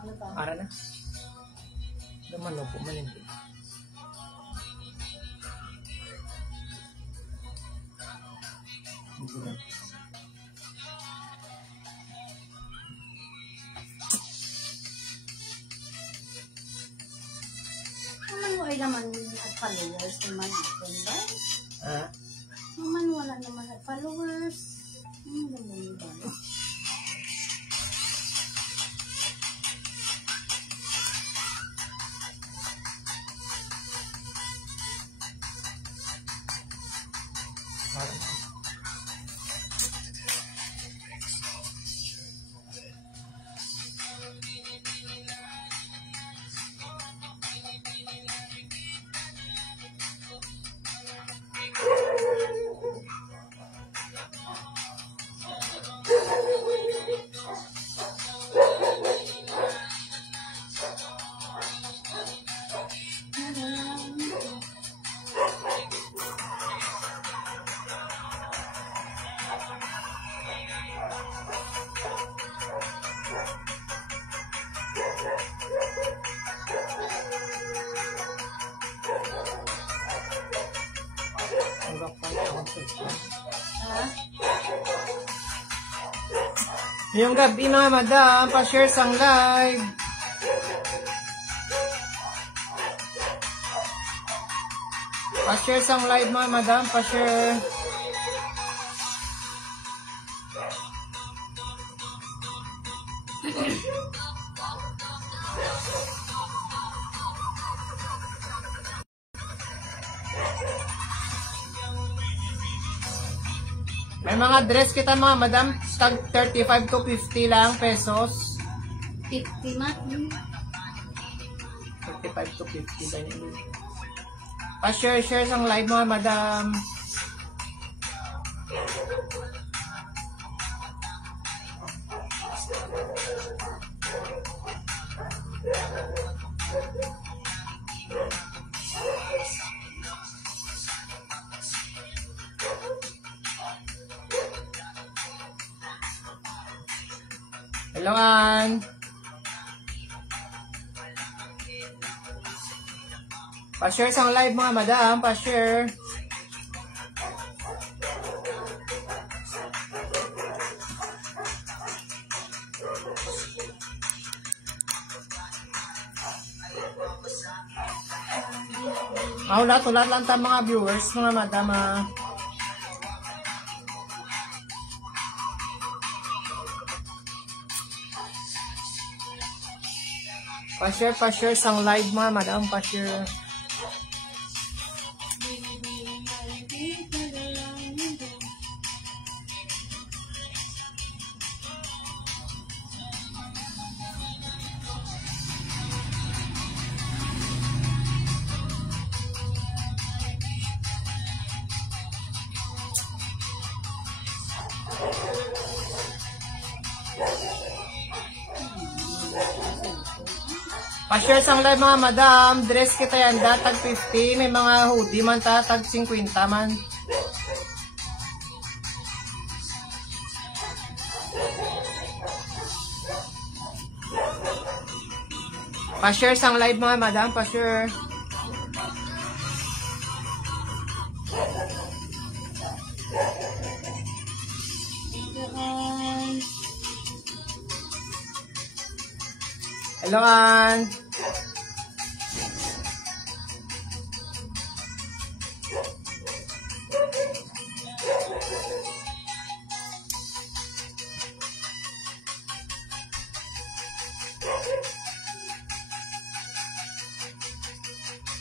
Ano pa? Ara na. Naman po, manindi. Naman mo ay naman at followers naman natin ba? Ha? Naman wala naman at followers. Ano naman ba? Ha? Yung gabi mga madam, pa-share sang live. Pa-share sang live mga madam, pa-share. May mga dress kita mga madam, tag 35 to 50 lang pesos. 50 mat. 35 to 50 ba yun? Pa-share sang live mga madam. Hello, Ann. Pa-share sang live mga madam, pa-share. Ulat lang ta mga viewers mga madam. Pa-share sang live mga madam, pa-share. Pa-share sang live mga madam, dress kita yan da, tag 50, may mga hoodie man ta, tag 50 man. Pa-share sang live mga madam, pa-share. Hello, Ann.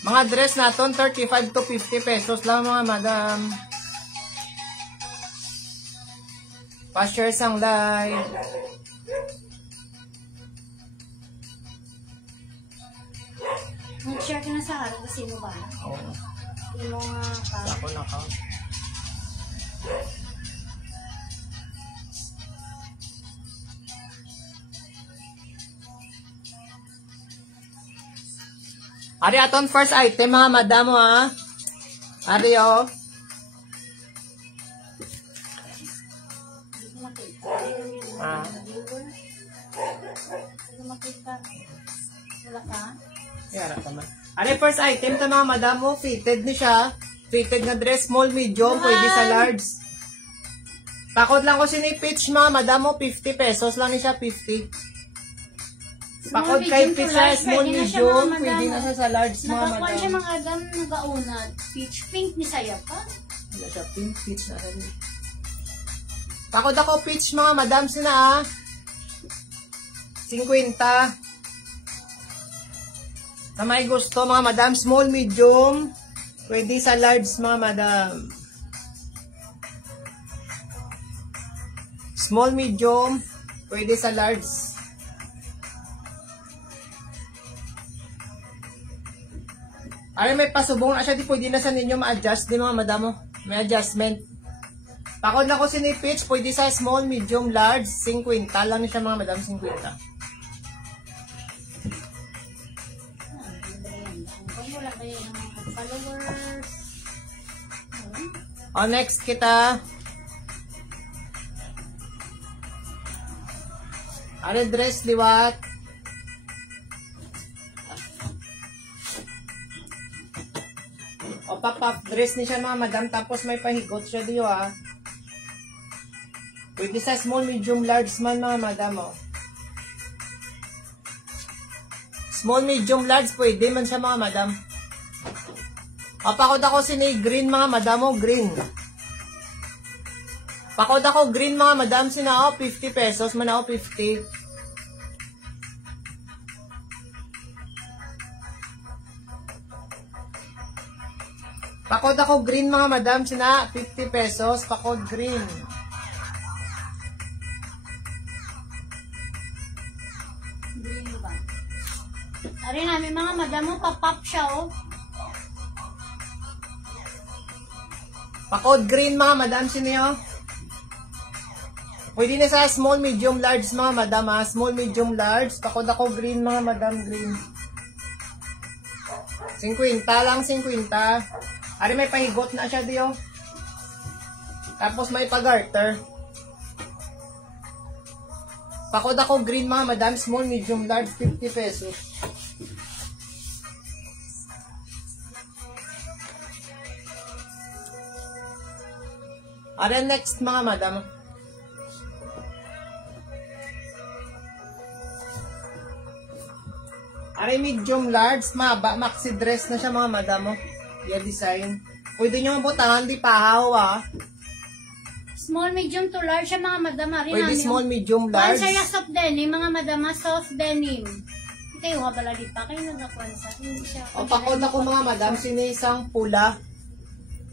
Mga dress naton 35 to 50 pesos lang mga madam. Pa-share sang live. Nag-share ka na sa akin kasi mo ba? Oo. Yung mga Ako na ka. Ari aton first item mga madam ha. Ari oh. makita. Wala ka? Yara ka man. Ano yung first item ta mga madam mo? Fitted ni siya. Fitted nga dress, small, medium, pwede sa large. Pakot lang ko sinipitch mga madam mo, 50 pesos lang ni siya, 50. Pakot kay pizza, small, medium, pwede na siya sa large mga Nakakuha madam. siya mga agam nagaunat. Peach pink ni saya pa. Wala siya, pink, peach na rin. Pakot ako peach mga madam sina 50. Na may gusto mga madam, small, medium, pwede sa large mga madam. Small, medium, pwede sa large. Ay, may pasubong na siya, di pwede na sa ninyo ma-adjust din mga madam mo. May adjustment. Pakod na ko sinipitch, pwede sa small, medium, large, 50 lang siya mga madam, 50. Kung wala kayo ng mga followers. O, next kita. Ano dress, liwat? O, pop-up dress ni siya mga madam, tapos may pahigot siya diyo Pwede sa small, medium, large man mga madam Small, medium, large, pwede man siya mga madam. O, pakod ako sini green mga madam green. Pakod ako green mga madam, sina 50 pesos, man ako 50. Pakod ako green mga madam, sina 50 pesos, pakod green. Green ba? Ari namin mga madam mo, pa-pop siya Pakod green mga madam, sino Pwede na sa small, medium, large mga madam Small, medium, large. Pakod ako green mga madam, green. 50 lang, 50. Ari may pahigot na siya diyo. Tapos may pag-garter. Pakod ako green mga madam, small, medium, large, 50 pesos. Ari next mga madam. Ari medium, large, maba, maxi dress na siya mga madam Yan design. Pwede nyo mabutangan, di pahaw Small, medium to large siya mga madam. Ari Pwede namin small, medium, large. Pansaya soft denim, mga madam, soft denim. Kayo nga pala di pa, kayo nagkapansa. Hindi siya. O pakod ako mga madam, sinisang pula.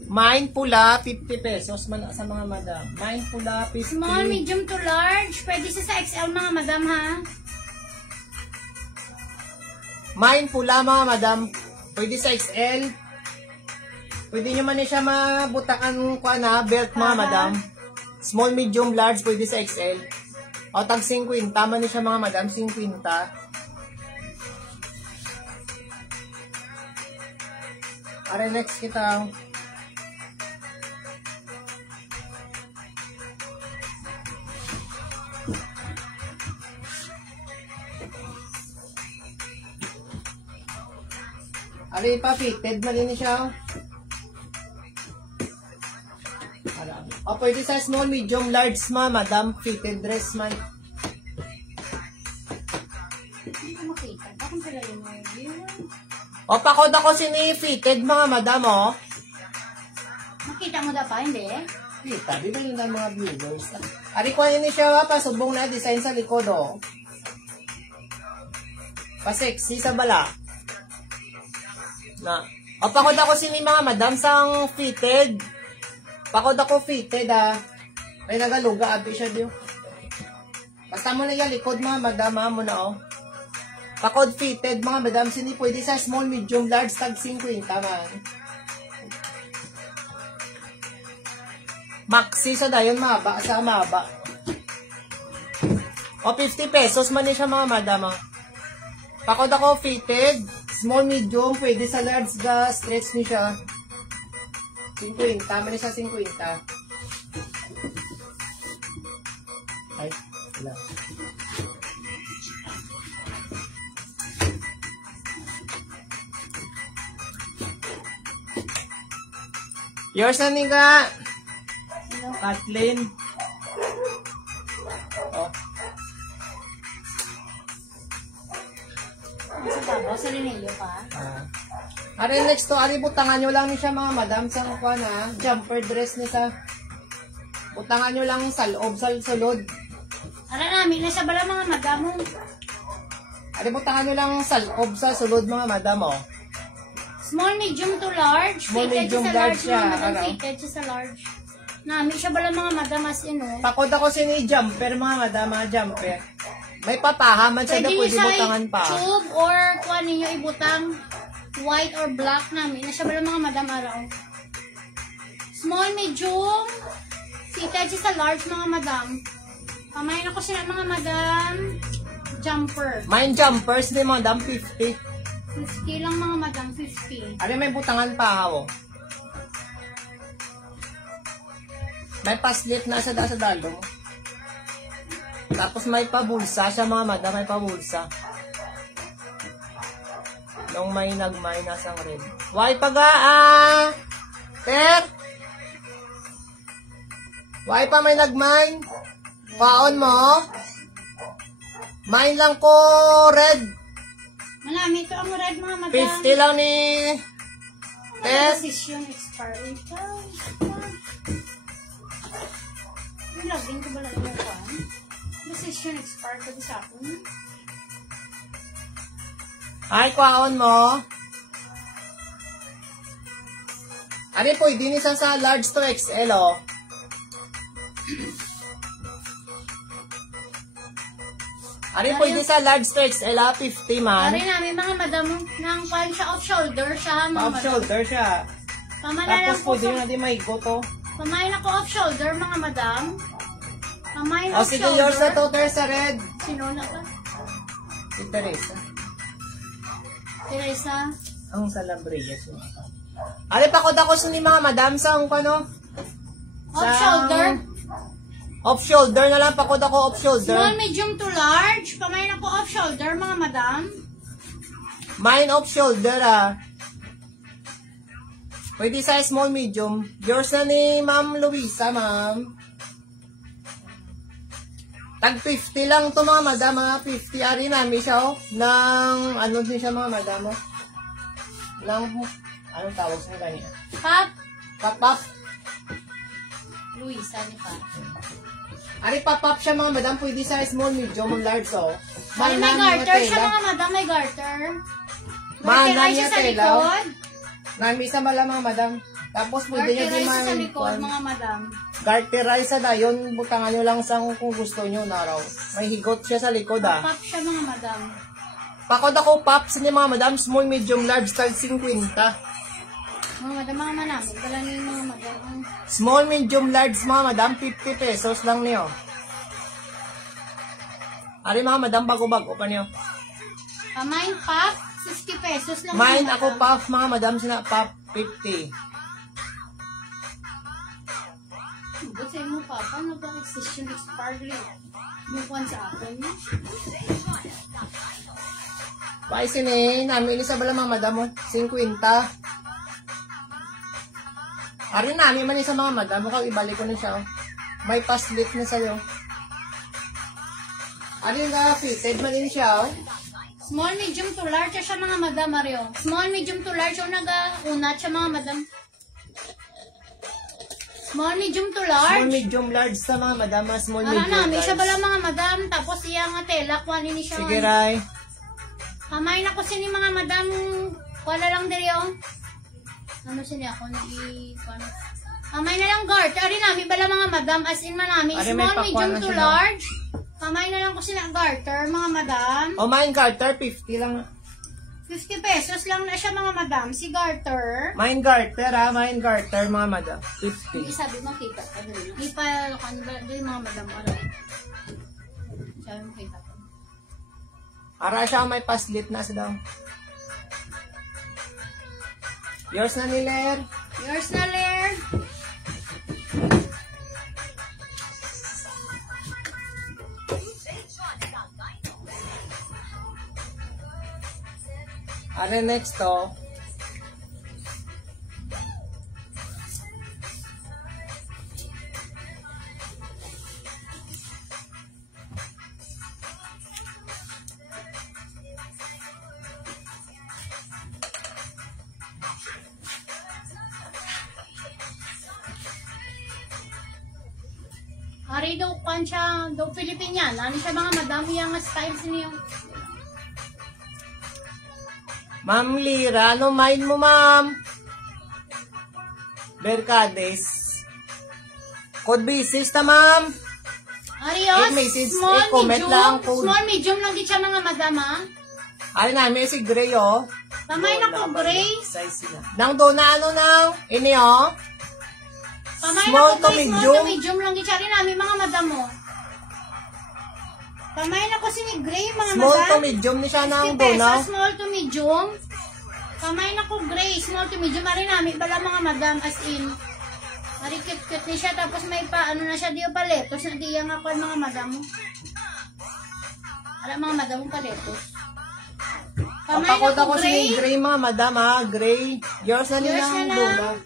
Mine pula, 50 pesos man sa mga madam. Mine pula, 50. Small, medium to large. Pwede siya sa XL mga madam ha. Mine pula mga madam. Pwede sa XL. Pwede nyo man siya mabutakan ko belt mga madam. Small, medium, large, pwede sa XL. O tag 50, man siya mga madam, 50. Are next kita. Are pa fitted man din siya. O pwede sa small, medium, large madam, fitted dress man. Hindi ko makita. Bakit pala yung mga viewer? O pakod ako sini-fitted mga madam Makita mo na pa, hindi? Kita, di ba yun ang mga viewers? Ari ko yun siya pasubong na design sa likod Pa-sexy sa bala. Na. O pakod ako sini mga madam sang fitted. Pakod ako fitted Ay nagaluga abi siya diyo. Basta mo na yung likod mga madam mo na Pakod fitted mga madam sini pwede sa small, medium, large tag 50 man. Maxi sa dayon maba sa maba. O 50 pesos man siya mga madam Pakod ako fitted, small, medium, pwede sa large ga stretch ni siya. 50, tama na siya 50. Ay, wala. Yours na ni ka. Ano? Kathleen. Oh. Sa tabaw, sa linilyo pa. Ari next to, ari butangan nyo lang ni siya mga madam sa kuha na. Jumper dress ni sa. Butangan nyo lang sa loob, sa sulod. Ara namin na siya bala mga madam mo. Ari butangan nyo lang sa loob, sa sulod mga madam oh. Small, medium to large. Small, Fitted medium, siya sa large large siya, mga madam. ano? Fitted siya sa large. Namin siya bala mga madam as in oh. Pakod ako sini jumper mga madam, mga jumper. May papaha man siya na Pwede pwede niyo butangan siya pa. tube or kuha ninyo ibutang white or black namin. Na siya bala mga madam araw. Small, medium. Fitted siya sa large mga madam. Pamayin ako sila mga madam. Jumper. Mine jumpers ni madam 50. 50 lang mga madam, 50. Ari may butangan pa ako. May paslit na sa dalo. Tapos may pabulsa siya mga madam, may pabulsa. Nung may nagmay nasang red. Why paga Ter? Why pa may nagmay? Paon mo? Mine lang ko red. Malami ito ang red mga madam. 50 lang ni Ter. Decision expiry. Yung lagin ko ba lang yung pan? Decision expired ko sa akin. Ay, kwaon mo. Ari po, hindi ni sa large to XL, oh. Ari po, hindi sa large to XL, 50 man. Ari namin mga madam, nang pan siya off shoulder siya mga Off madam. shoulder siya. Pamana Tapos lang po, ko di sa... na di may go to. Pamain ako off shoulder mga madam. Pamain O, off sige, shoulder. yours na to, Ter, sa red. Sino na to? Si Teresa. Teresa. Ang Salabrias. Ari, pakod ako sa ni mga madam sa ano? Off shoulder. Off shoulder na lang, pakod ako off shoulder. Small, medium to large. Pamain ako off shoulder mga madam. Mine off shoulder, Pwede sa small, medium. Yours na ni Ma'am Luisa, ma'am. Tag 50 lang to mga madam, 50. Ari namin siya, oh. Nang, ano din siya mga madam, oh. Nang, anong tawag sa nila niya? Pop. Pop-up. Luisa ni pa. Ari, pop-up siya mga madam. Pwede sa small, medium, large, oh. May garter siya mga madam. May garter. Mana Garter niya siya sa tela. likod. Nami sa mala mga madam. Tapos pwede niya Garter din siya sa likod mga madam. garterize sa dayon, butangan nyo lang sa kung gusto nyo na raw. May higot siya sa likod, Pop siya mga madam. Pakod ako pops ni mga madam, small, medium, large, size 50. Mga madam, mga manamit. Dala niyo yung mga madam. Small, medium, large mga madam, 50 pesos lang niyo. Ari mga madam, bago-bago pa niyo. Mine pop, 60 pesos lang. Mine mga ako madam. puff mga madam, sina puff 50. Ba't sa'yo mo pa? Paano ba decision expired lang? Bukuan sa akin. Pais ini, namin isa bala mga madam, 50. Ari namin man isa mga madam, mukhang ibalik ko na siya. May paslit na sa'yo. Ari nga, fitted man din siya. Small, medium to large siya mga madam, Mario. Small, medium to large o nag-unat siya mga madam. Small, medium to Small, large. medium, large sa mga madam, small, Ara medium, namin siya large. bala mga madam. Tapos iya nga tela, kuhanin ni siya. Sige, Ray. Kamain ako sini mga madam. Wala lang diri oh. Ano sini ako kamay na lang garter. Ari namin bala mga madam. As in manami. Ari, may Small, pakwan medium na to sila. large. Kamay na lang ko sila garter mga madam. O, mine garter, 50 lang. 50 pesos lang na siya mga madam. Si garter. Mine garter, mine garter, mga madam. 50. Hindi sabi mo kita pa dali. Hindi pa kan dali mga madam. Aray. Sabi mo kita pa. Ara siya may paslit na sa daw. Yours na ni Ler. Yours na, Lair. Ara next to. Ari daw kwan siya, daw Filipinian. Ano siya mga madam, yung styles niyo. Ma'am Lira, ano mind mo, ma'am? Berkades. Code basis na, ma'am. Arios, message, small, comment medium. lang code. Small, medium lang din siya mga madam, ha? Ay namin si Gray, oh. Pamay na ko, Gray. Size sila. Nang doon na, ano nang? Ini, oh. Pamay Small na ko, to Gray. Small medium. to medium lang din siya rin namin mga madam, mo. Pamay na ko si Gray, mga Small madam. to medium ni siya nang 50 doon, pesos, oh. small to medium. Pamay na ko, Gray. Small to medium. Ari namin, bala mga madam, as in. Ari cute-cute ni siya. Tapos may pa, ano na siya, diyo paletos. Na diyan ako mga madam. Ala mga madam paletos. Pamay na Papakot ko, ako si Gray. Gray, mga madam, ha. Gray. Yours na Yours nilang na doon, lang. oh.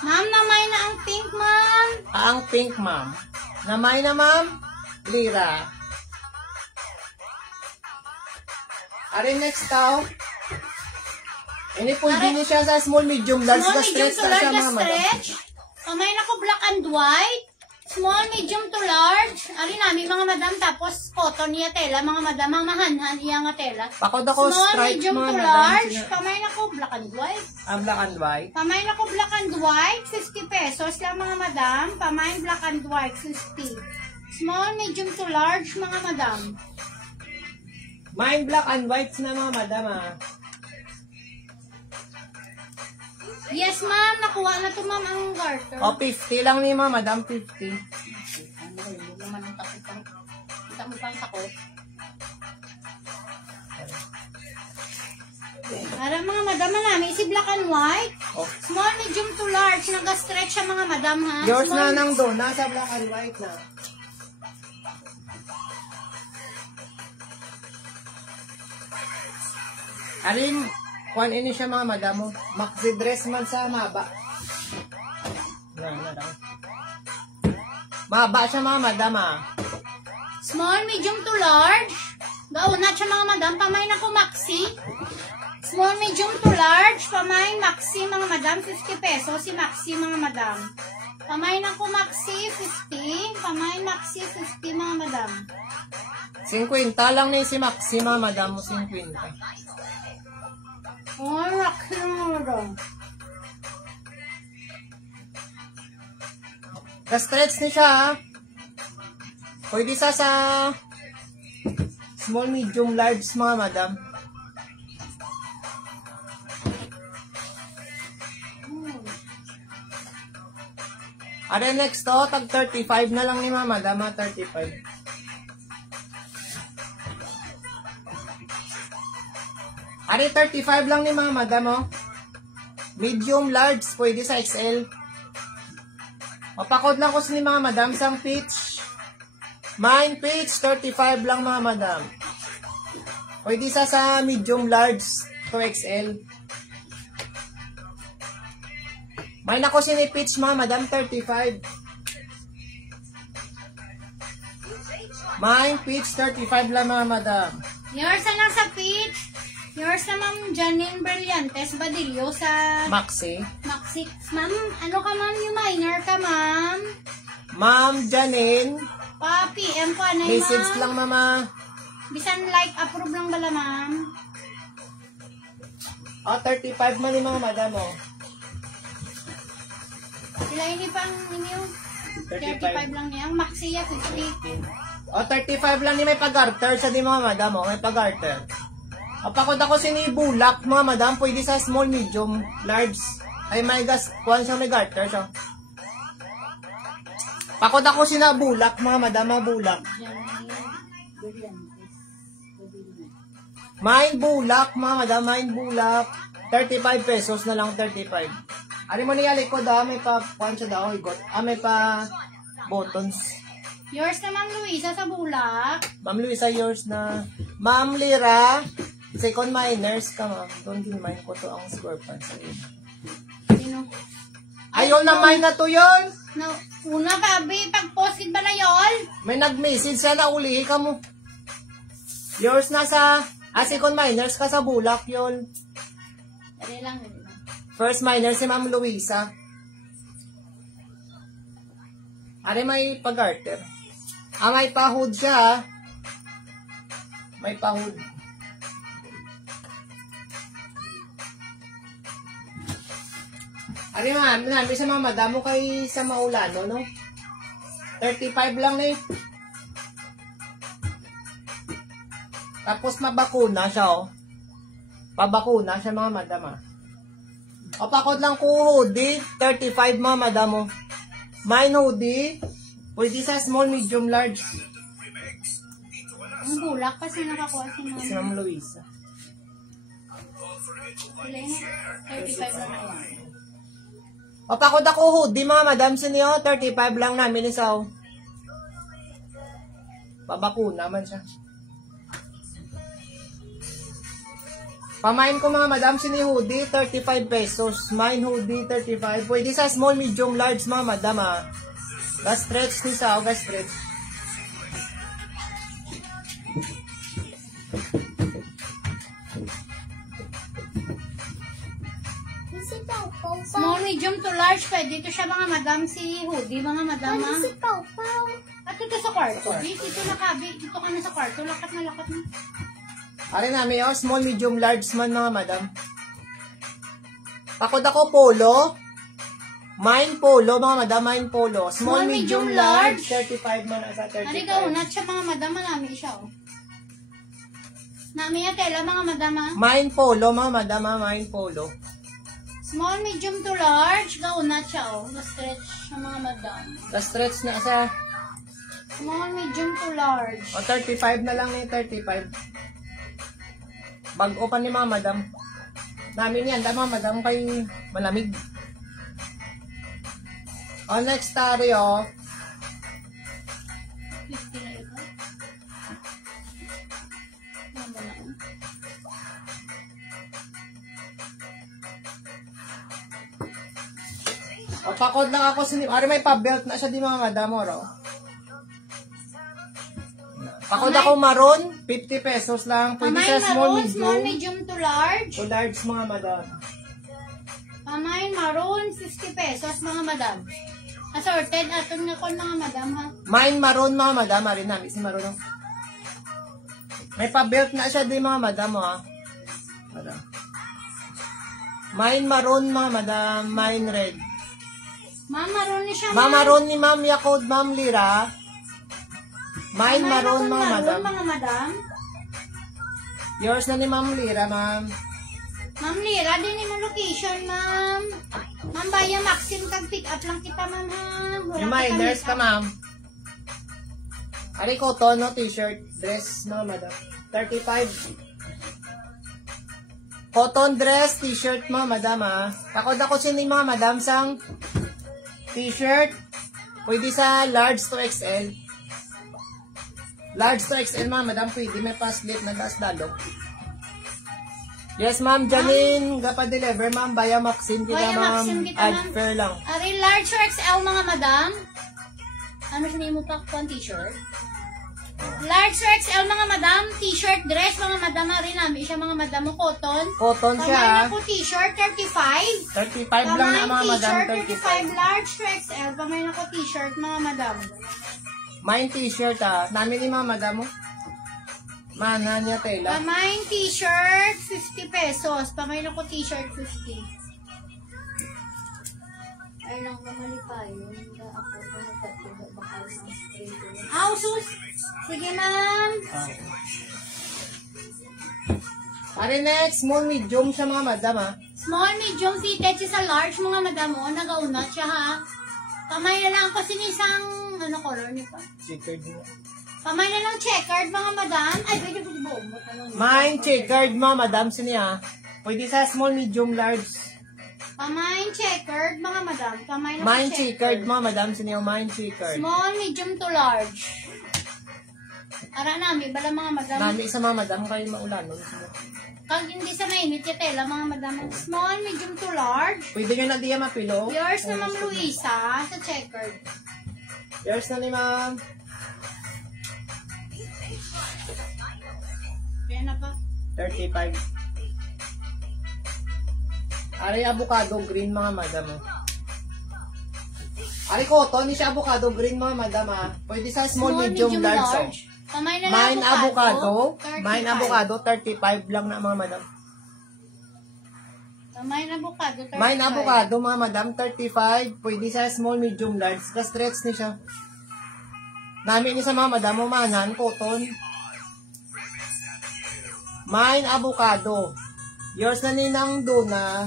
Ma'am, namay na ang pink, ma'am. Ang pink, ma'am. Namay na, ma'am. Lira. Ari next tao. Ini pwede niyo siya sa small, medium, large, Small, na medium stretch to na large siya, na mga madam. stretch. Kamay na ko black and white. Small, medium to large. Ari namin mga madam. Tapos cotton niya tela. Mga madam, mga mahanhan niya nga tela. Pakod ako Small, stripe, medium mga to madam. large. Kamay na ko black and white. Ang black and white. Kamay na ko black and white. 50 pesos lang mga madam. Kamay black and white. 50. Small, medium to large mga madam. Mine black and whites na, mga madam, ha. Yes ma'am. Nakuha na to ma'am ang garter. O, 50 lang ni, mga madam, 50. Ano, hindi naman ang takot pang. Kita mo pang takot. Para mga madam namin, si black and white. Oh. Small, medium to large. Nag-stretch siya mga madam, ha? Yours Small, na nang doon, nasa black and white na. Arin, kuhan ini siya, mga madam mo. Maxi dress man sa maba. Maba siya, mga madam, ha. Small, medium to large. Gaunat siya mga madam. Pamay na ko maxi. Small, medium to large. Pamay, maxi mga madam. 50 pesos si maxi mga madam. Pamay na ko maxi, 50. Pamay, maxi, 50 mga madam. 50 lang ni si Maxi, mga madam mo, 50. Oh, rock na madam. Ka-stretch ni siya, ha. Pwede sa small, medium, large, mga madam. Are next to, tag 35 na lang ni mga madam, ha, 35. Are 35 lang ni mga madam, oh. Medium, large, pwede sa XL. Mapakod lang ko sa ni mga madam sang pitch. Mine pitch, 35 lang mga madam. Pwede sa medium, large to XL. Mine ako sini pitch mga madam, 35. Mine pitch, 35 lang mga madam. Yours na lang sa peach. Yours na ma'am Janine Brillantes Badillo sa Maxi. Maxi. Ma'am, ano ka ma'am? Yung minor ka ma'am? Ma'am Janine, Pa-PM ko ano message ma'am? lang mama. Bisan like, approve lang bala ma'am? Oh, 35 man ni mga madam, oh. Sila hindi pang inyo? 35 lang niya. Ang maxi ya, 50. O, 35 lang ni may pag-garter sa di mga madam, oh. May pag-garter. Kapakod ako sinibulak, mga madam, pwede sa small, medium, large. Ay, may gas, kuhan siya, may garter siya. Pakod ako sinabulak, mga madam, mga bulak. Main bulak, mga madam, main bulak. 35 pesos na lang, 35. Ano mo niya likod, may pa, kuhan siya daw, higot. May pa buttons. Yours na ma'am Luisa sa Bulak. Ma'am Luisa, yours na. Ma'am Lira, second minors ka, ma'am. Don't din mine ko to ang score pa sa iyo. Sino? Ayun na mine na to yun. No, una pabi, pag-post ba na yun? May nag-message siya na ulihi ka mo. Yours na sa, second minors ka sa Bulak yun. Dali lang. First minor si Ma'am Luisa. Are may pag-garter. May pahod siya, ha? May pahod. Are ma'am, nabi sa mga madamo kay sa Maulano, no? 35 lang eh. Tapos mabakuna siya, oh. Pabakuna siya mga madama. O pakot lang ko hoodie, 35 mga madamo. Mine hoodie, pwede sa small, medium, large. Ang bulak kasi nakakuha si Ma'am. Si Ma'am Luisa. Sila yun, 35 lang ako. O pakot ako hoodie mga madam sinyo, 35 lang namin isaw. Pabakuna man siya. Pamain ko mga madam sini hoodie, 35 pesos. Mine hoodie, 35. Pwede sa small, medium, large mga madam, ha. Ga-stretch ni sa, ga-stretch. Small, medium to large, pwede. Dito siya mga madam si hoodie, mga madam. Ano si Pau-Pau? At ito sa kwarto. Dito nakabi. Dito ka na sa kwarto. Lakat na, lakat na. Are namin, oh, small, medium, large man mga madam. Pakot ako polo. Mine polo, mga madam, mine polo. Small, medium, large. 35 man sa 35. Narigaw, nat siya mga madam. Namin siya, oh. Namin yung tela, mga madam, ha. Mine polo, mga madam, mine polo. Small, medium to large. Gaunat siya, oh. Na-stretch ng mga madam. Ga-stretch na sa, Small, medium to large. o 35 na lang ni 35. Bago pa ni mga madam. Namin yan, mga madam kay malamig. O next tari, o. 50 na ito. Ano ba na, oh? O pakod lang ako sinip. Ari may pa-belt na siya di mga madam, o. Pakod ako maroon, 50 pesos lang. Pwede Pamay sa small, maroon, small, medium. medium to large. O large mga madam. Pamay maroon, 50 pesos, mga madam. Assorted, aton nga kon mga madam, ha. Mine maroon mga madam. Ari namin si maroon. O. May pa-belt na siya di mga madam, o, ha. Madam. Mine maroon mga madam. Mine red. Ma'am, maroon ni siya, Ma'am maroon ni Ma'am Yakod, Ma'am Lira. Mine Pamay maroon maroon, mga madam. mga madam. Yours na ni Ma'am Lira, ma'am. Ma'am Lira, din mo location, ma'am. Ma'am, Baya Maxim, tag-pick up lang kita, ma'am, ha. Wala Yung may kita nurse ka, make-up. ma'am. Ari ko, tono, t-shirt, dress, mga madam. 35. Cotton dress, t-shirt, mga madam, ha. Takod ako sini mga madam sang t-shirt. Pwede sa large to XL. Large to XL, mga madam, pwede. May pa-slip na gas-dalo. Yes, ma'am, Janine, gapa-deliver, ma'am, Baya Maxim, kita, Baya ma'am, Maxim kita, ad ma'am. fair lang. Ari, large or XL, mga madam. Ano siya mo pa kung t-shirt? Large or XL, mga madam. T-shirt, dress, mga madam. Ari namin siya, mga madam mo, cotton. Cotton siya, Pamay ha. na po t-shirt, 35. 35 lang na, mga madam, t-shirt, 35. 35. Large or XL. Pamay na ko t-shirt, mga madam. Mine t-shirt, ha. Namin ni mga madam mo. Mana niya tela. Pamay t-shirt, 50 pesos. Pamay na ko t-shirt, 50. Ay lang kamali pa yun. Ako pa nagtatulo. Baka isang straight. Aw, sus! Sige, ma'am. Ari next, small medium siya mga madam, ha. Small, medium, fitted siya sa large, mga madam mo. Nagaunat siya, ha. Pamay na lang kasi nisang, ano color niya pa? Checkered niya. Pamay na lang checkered, mga madam. Ay, pwede po buong. Mine checkered mga madam siniya. Pwede sa small, medium, large. Pamay checkered, mga madam. Pamay na Mine po checkered mga madam siniya. Mine checkered. Small, medium to large. Ara namin, bala mga madam. Nami sa mga madam kayo maulanon. Kag hindi sa mainit yung tela, mga madam. Small, medium to large. Pwede nyo na diya mapilo. Yours na Ma'am Luisa sa checkered. Yours na ni ma'am. Kaya na pa. 35. Ari avocado green mga madam. Oh. Ari cotton, ni siya avocado green mga madam ah. Pwede sa small, medium, large. Oh. Kamay na Mine avocado. 35. Mine avocado, 35 lang na mga madam. Kamay na avocado, 35. Mine avocado mga madam, 35. Pwede sa small, medium, large. Ka-stretch ni siya. Namin ni sa mga madam, umanan, cotton. Mine avocado. Yours na ninang Duna.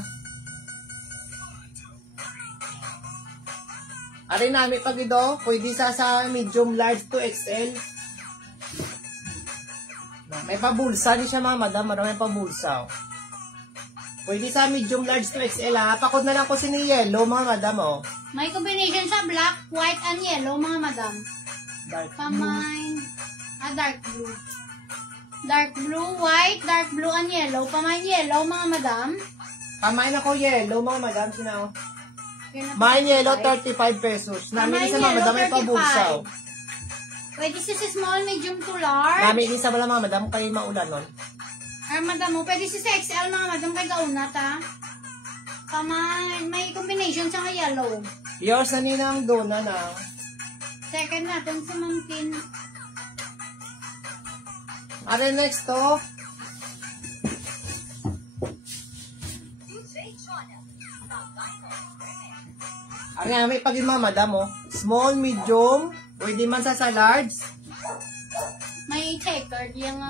Ari namin pag ito, pwede sa medium, large to XL. May pabulsa ni siya mga madam, marami pabulsa. Oh. Pwede sa medium, large to XL ha. Pakot na lang ko si ni yellow mga madam oh. May combination sa black, white, and yellow mga madam. Dark blue. Pamain, dark blue. Dark blue, white, dark blue, and yellow. Pamain yellow mga madam. Pamain ako yellow mga madam. Sina oh. Yun na Mine yellow, 35. 35 pesos. Namin Pamain isa mga madam, may yellow, pabulsa. Oh. 35. Pwede si small, medium to large. Namin isa wala mga madam, kayo maulan nun. Madam mo, pwede si XL mga madam kay gaunat ha. Pamain, may combination sa yellow. Yours na ninang Duna na. Second natin si Ma'am Tin. Are next to. Are may pagin mga madam oh. Small, medium, pwede man sa large. May checkered yung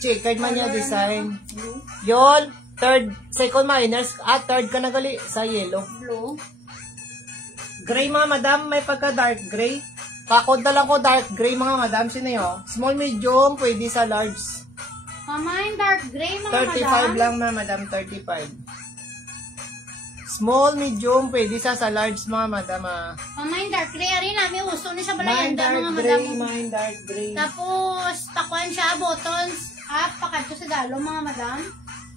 Checkered man yung design. blue. Yon, second minors, third ka na gali sa yellow. Blue. Gray mga madam, may pagka dark gray. Pakod na lang ko dark gray mga madam, sino yun? Small, medium, pwede sa large. Pamain dark gray mga 35 madam. lang mga madam, 35. Small, medium, pwede sa large mga madam. Pamain dark gray. Ari namin uso ni sa Mine balayanda dark mga gray, madam. mine dark gray. Tapos, pakuan siya, buttons. Pakadto sa dalo mga madam.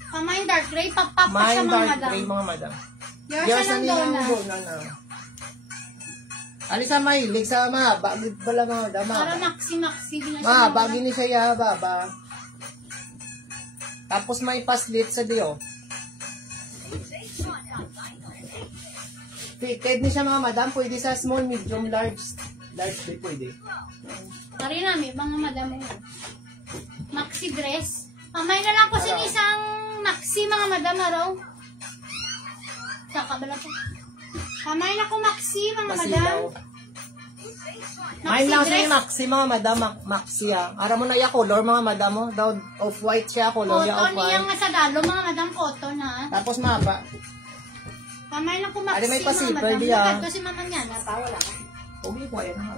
Pamain dark gray. Pakpak pa siya Mine mga dark madam. gray mga madam. Yours Yours na na lang nilang donut. donut. Ali sa mahilig sa mahaba, gid pala mga madam. Para maxi-maxi. Di na siya Mahaba, mga madam. gini siya baba. Tapos may paslit sa diyo. Fitted ni siya mga madam, pwede sa small, medium, large. Large din pwede. Ari namin, mga madam. Maxi dress. Pamain na lang ko sa isang maxi mga madam araw. Saka bala po. Pamain ako maxi mga madam. Pasilaw. Mine lang siya maxi mga madam, maxi ah. Ara mo na ya color mga madam mo. Daw off-white siya, color ya Cotton off-white. niyang sa dalo mga madam, cotton ha. Tapos mahaba. Pamain ako maxi Ari, may mga pa-zipper madam. diya. Lakad ko si mama niya na wala. Okay po, ayan na.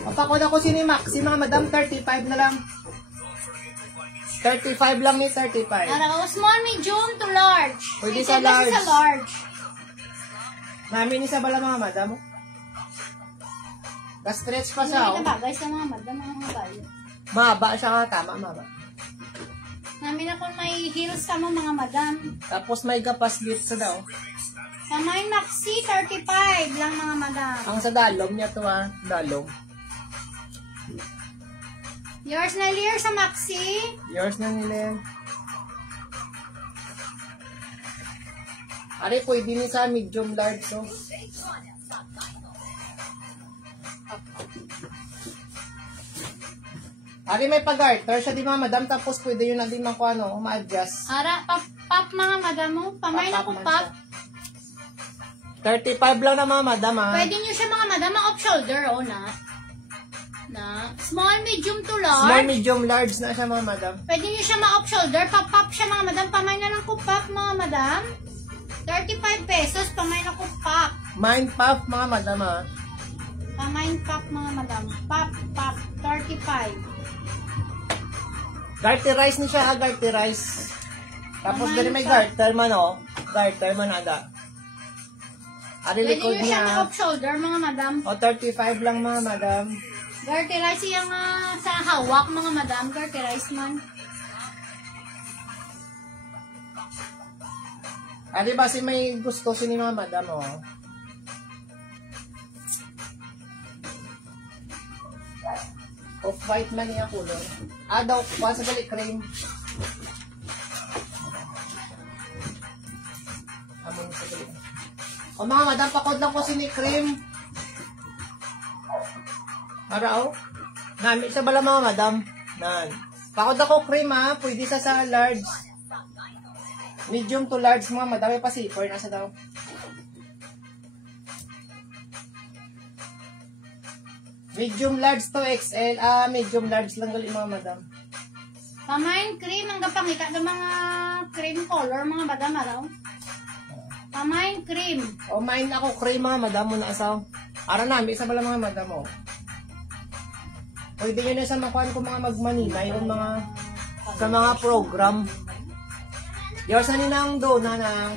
Papakod ako sini maxi mga madam, 35 na lang. 35 lang ni 35. Araw, small, medium to large. Pwede Pwede sa large. sa large. Namin isa bala mga madam. Ka-stretch pa Hindi siya. kita bagay sa mga madam, mga bayo. Mahaba siya, tama, mahaba. Namin ako may heels ka mo mga madam. Tapos may kapaslit sa daw. Pamain maxi, 35 lang mga madam. Ang sa dalom niya to ah, dalom. Yours na lear sa maxi. Yours na nila. Ari, pwede ni sa medium large so. Ari, may pag-garter siya di mga madam, tapos pwede yun na din ako ano, ma-adjust. Ara, pop mga madam mo. Pamain ako man pop. siya. 35 lang na mga madam ah. Pwede nyo siya mga madam, off shoulder o na. Small, medium to large. Small, medium, large na siya mga madam. Pwede nyo siya ma-off shoulder. Pop siya mga madam. Pamain na lang ko pop mga madam. 35 pesos. Pamain ako pop. Mine puff mga madam ah. Pamain pop mga madam. Pop. 35. Garterize ni siya, garterize. Tapos Mine dali may puff. garter man oh. Garter man ada. Ari Pwede likod nyo siya niya. ma-off shoulder mga madam. O 35 lang mga madam. Garterize yung sa hawak mga madam. Garterize man. Ari ba si may gusto sini mga madam oh. Off-white man niya color. Daw, sa balik cream. O mga madam, pakod lang ko sini cream. Araw. Nami sa bala mga madam. Nan. Pakod ako cream ha. Pwede sa large. Medium to large mga madam. May pa zipper. Nasa daw. Medium large to XL. Medium large lang gali mga madam. Pamain cream. Ang gapangita ng mga cream color mga madam araw. Pamain cream. O main ako cream mga madam. Muna asaw. Ara nami sa bala mga madam o. Pwede nyo na sa makuhan ko mga magmanila. Yung mga sa mga program. Yours na ninang doon na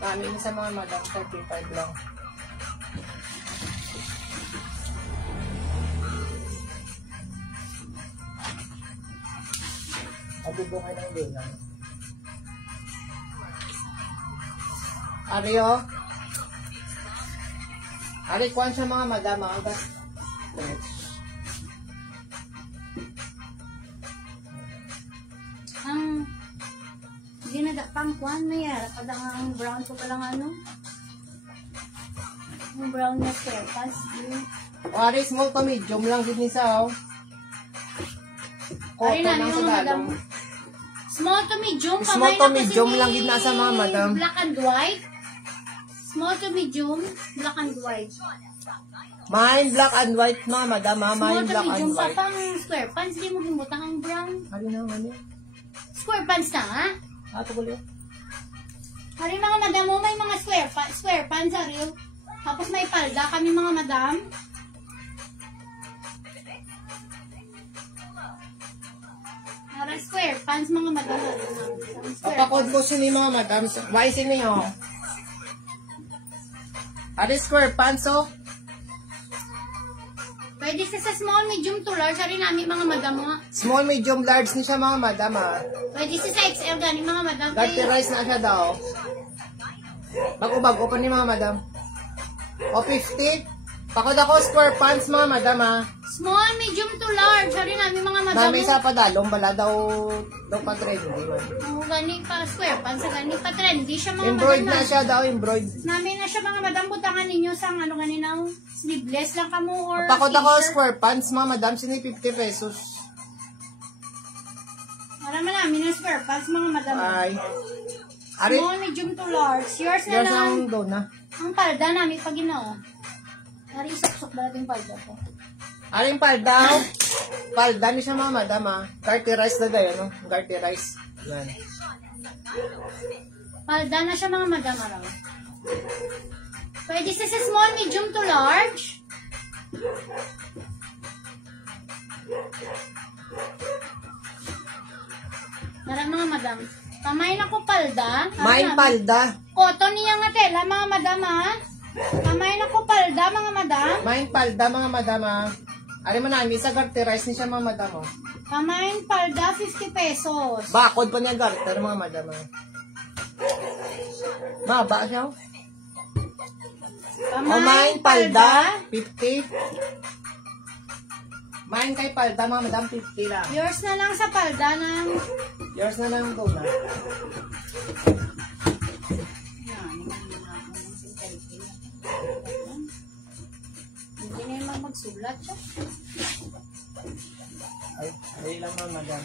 dami na sa mga madam 35 lang. Abubungay ng doon na. Ariyo. Ari kuhan sa mga madam. Mga Ang ginadapang kuhan na yan. Padang ang brown ko palang ano. Yung brown na square. o ari small to medium lang din sa oh. Ari Cotton na, lang sa yung madam. dalong. Small to medium. Small kamay to na kasi medium ni lang din nasa mga madam. Black and white. Small to medium. Black and white. Mine black and white mga madam ha. Small Mine to black and medium. white. Kapang square pants. Di mo gimutang ang brown. Ari na ano? Square pants na ha? Ato ko liyo. Hari mga madam mo, may mga square pants ari. Tapos may palda kami mga madam. Para square pants mga madam. Papakod ko sini mga madam. Why sini oh? Ari square pants oh. Pwede sa small, medium to large. Hari namin mga madam mo. Small, medium, large ni siya mga madam ha. Pwede sa XL gani mga madam. Dirty rice na siya daw. Bago-bago pa ni mga madam. O 50. Pakod ako square pants mga madam ha. Small, medium to large. Hari namin mga madam. Nami sa padalong bala daw pa trendy man. Oh, gani pa square pants. Gani pa trendy siya mga Embroid madam. na siya daw, embroid. Namin na siya mga madam. Butangan ninyo sa ano ganina. Sleeveless lang kamo or Pakod ako t-shirt. square pants mga madam, sini 50 pesos. Marami namin ng square pants mga madam. Ay. Ari, Small, medium to large. Yours na yours lang. ang doon na. Ang palda namin pag ginoo. Hari isok-sok ba natin palda po? Aring palda. Palda ni siya mga madam ha. Garty rice na dayo no? Garty rice. Yan. Palda na siya mga madam araw. Pwede sa small, medium to large. Marang mga madam. Kamay na ko palda. Main palda. Cotton niya nga tela mga madam ha. Kamay na ko palda mga madam. Main palda mga madam ha. Ari mo namin sa garty rice ni siya mga madam oh. Kamay palda 50 pesos. Bakod pa niya garter mga madam ha. Maba siya oh. O main palda 50. Main kay palda mga madam 50 lang. Yours na lang sa palda ng... Yours na lang doon ha. Hindi na yung magsulat siya. Ay lang mga madam.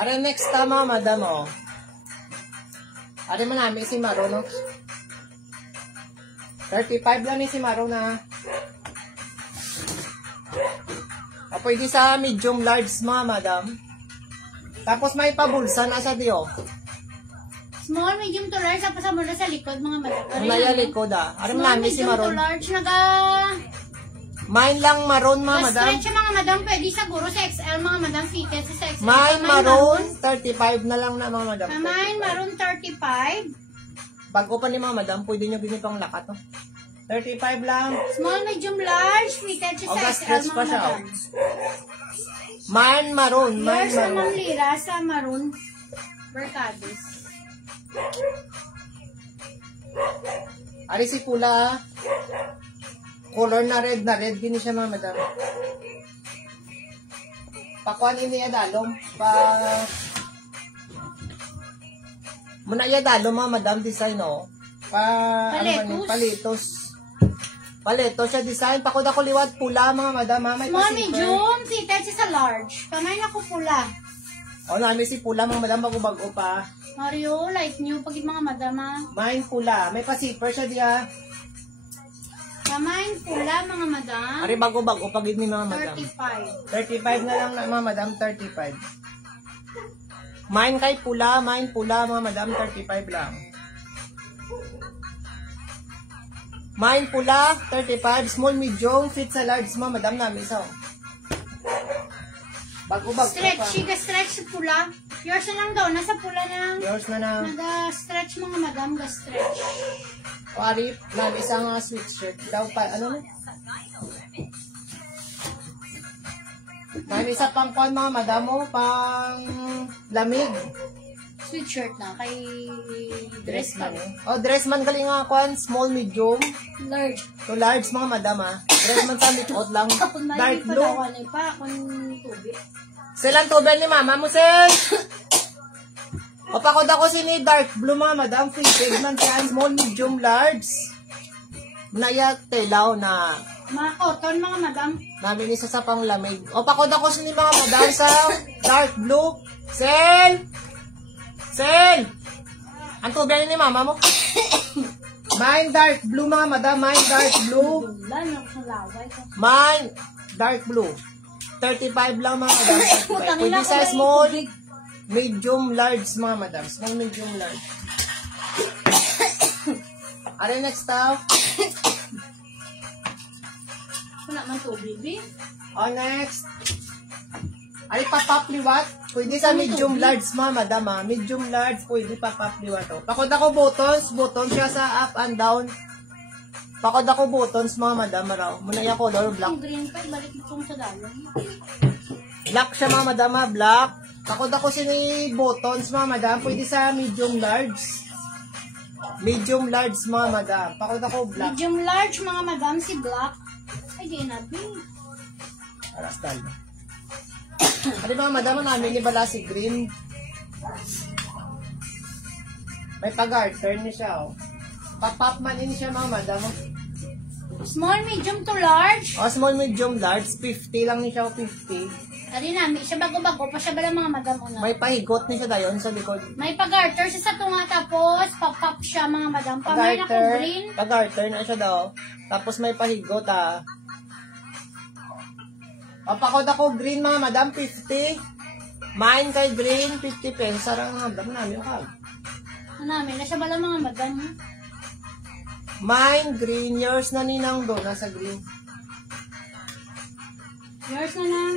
Ara next tama madam oh. Ari mo namin si Maro no. 35 lang ni si Maro na. Pwede sa medium large mga madam. Tapos may pabulsa na sa diyo. Small, medium to large. Tapos sa muna sa likod mga madam. May likod ah. Ari mo Small, namin si medium to Maron. large. Mine lang maroon mga madam. Stretch siya mga madam. Pwede siguro sa XL mga madam. Fitted sa XL. Mine maroon 35 na lang na mga madam. Mine maroon 35. Bago pa ni mga madam, pwede nyo ginipang lakat oh. 35 lang. Small, medium, large. Fitted siya sa Oga, XL stretch mga pa siya, madam. Man maroon. Man Yours na Ma'am maroon. Lira sa maroon. Mercadis. Ari si pula. Color na red din siya mga madam. Pakuan ini adalom. Muna adalom mga madam design o. Palitos. Palitos siya design. Pakod ako liwat pula mga madam. May Small, pasiper. medium, si Techi sa large. Kamay na ko pula. O namin si pula mga madam bago-bago pa. Mario, light new pag mga madama. Main pula. May pasiper siya diya. Kamay pula mga madam. Ari bago-bago pagid ni mga madam. 35. 35 na lang na mga madam, 35. Main pula mga madam, 35 lang. Main pula, 35, small, medium, fit sa large mga madam namin isa. Bago-bago Stretch, pa. stretch pula. Yours na lang daw, nasa pula na. Yours na na. Nag-stretch mga madam, ga-stretch. O ari, namin isang sweatshirt. Daw pa, ano na? Namin isa pang kuan mga madam mo, pang lamig. Sweatshirt na, kay dress Dressman. pa. Dressman galing nga kuan, small, medium. Large. To large mga madam ha. Dressman sa likod lang. Dark blue. Padawan pa, kung tubig. Silang tubel ni mama mo, Sel. Papakod ako sini dark blue mga madam. Fitted man siya. Small, medium, large. Naya telaw na Mga cotton mga madam. namin isa sa panglamig. O pakod ako sini mga madam sa dark blue. Sel! Sel! Ang tubel ni mama mo. Mine dark blue mga madam. Mine dark blue. Wala na sa laway. Mine dark blue. 35 lang mga madam. 35. Pwede sa small, medium, large mga madam. Small, medium, large. Ano next tao? Wala man tubig, eh. O next. Ay papap liwat. Pwede sa medium, large mga madam ha. Medium, large. Pwede papap liwat o. Pakod ako buttons. Buttons siya sa up and down. Pakod ako buttons mga madam raw. Muna yung color black. Ang green pa, balik itong sa dalong. Black siya mga madam ha, black. Takot ako sini buttons mga madam. Pwede sa medium large. Medium large mga madam. Takot ako black. Medium large mga madam, si black. Ay, di natin. Aras dal. Ano mga madam namin ni bala si green. May pag-garter ni siya oh. Pop-up man ini siya mga madam. Small, medium to large. O small, medium, large. 50 lang ni siya 50. Ari namin, siya bago-bago pa siya bala mga madam una. May pahigot ni siya dayon sa likod. May pag-garter siya sa tunga tapos pop-up siya mga madam. Pamay na ko green. Pag-garter na siya daw. Tapos may pahigot ah. Papakod ako green mga madam, 50. Mine kay green, 50 pesos. Sarang mga madam namin. Okay. Ano namin, na siya bala mga madam. Mine, green. Yours na ninang do. Nasa green. Yours na lang.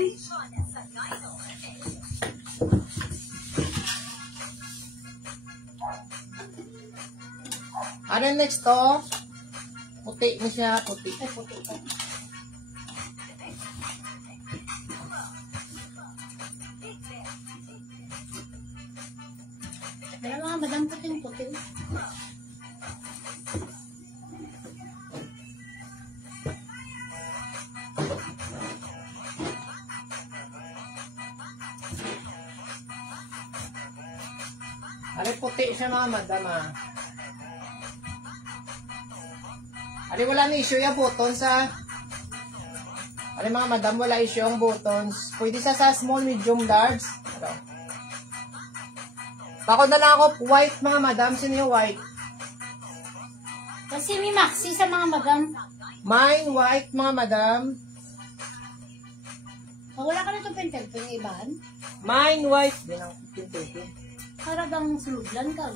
Ano next to? Puti na siya, puti. Ay, puti pa. Wala mga madam puting-puti. Ano puti siya mga madam ah. Ano wala na issue yung buttons ah. Ano mga madam wala issue yung buttons. Pwede sa small, medium, large. Ano? Bakod na lang ako white mga madam. Sino yung white? Kasi may maxi sa mga madam. Mine white mga madam. Oh, wala ka na itong pentel-pen yung ibahan. Mine white. Di lang pintutin. Para bang suludlan ka.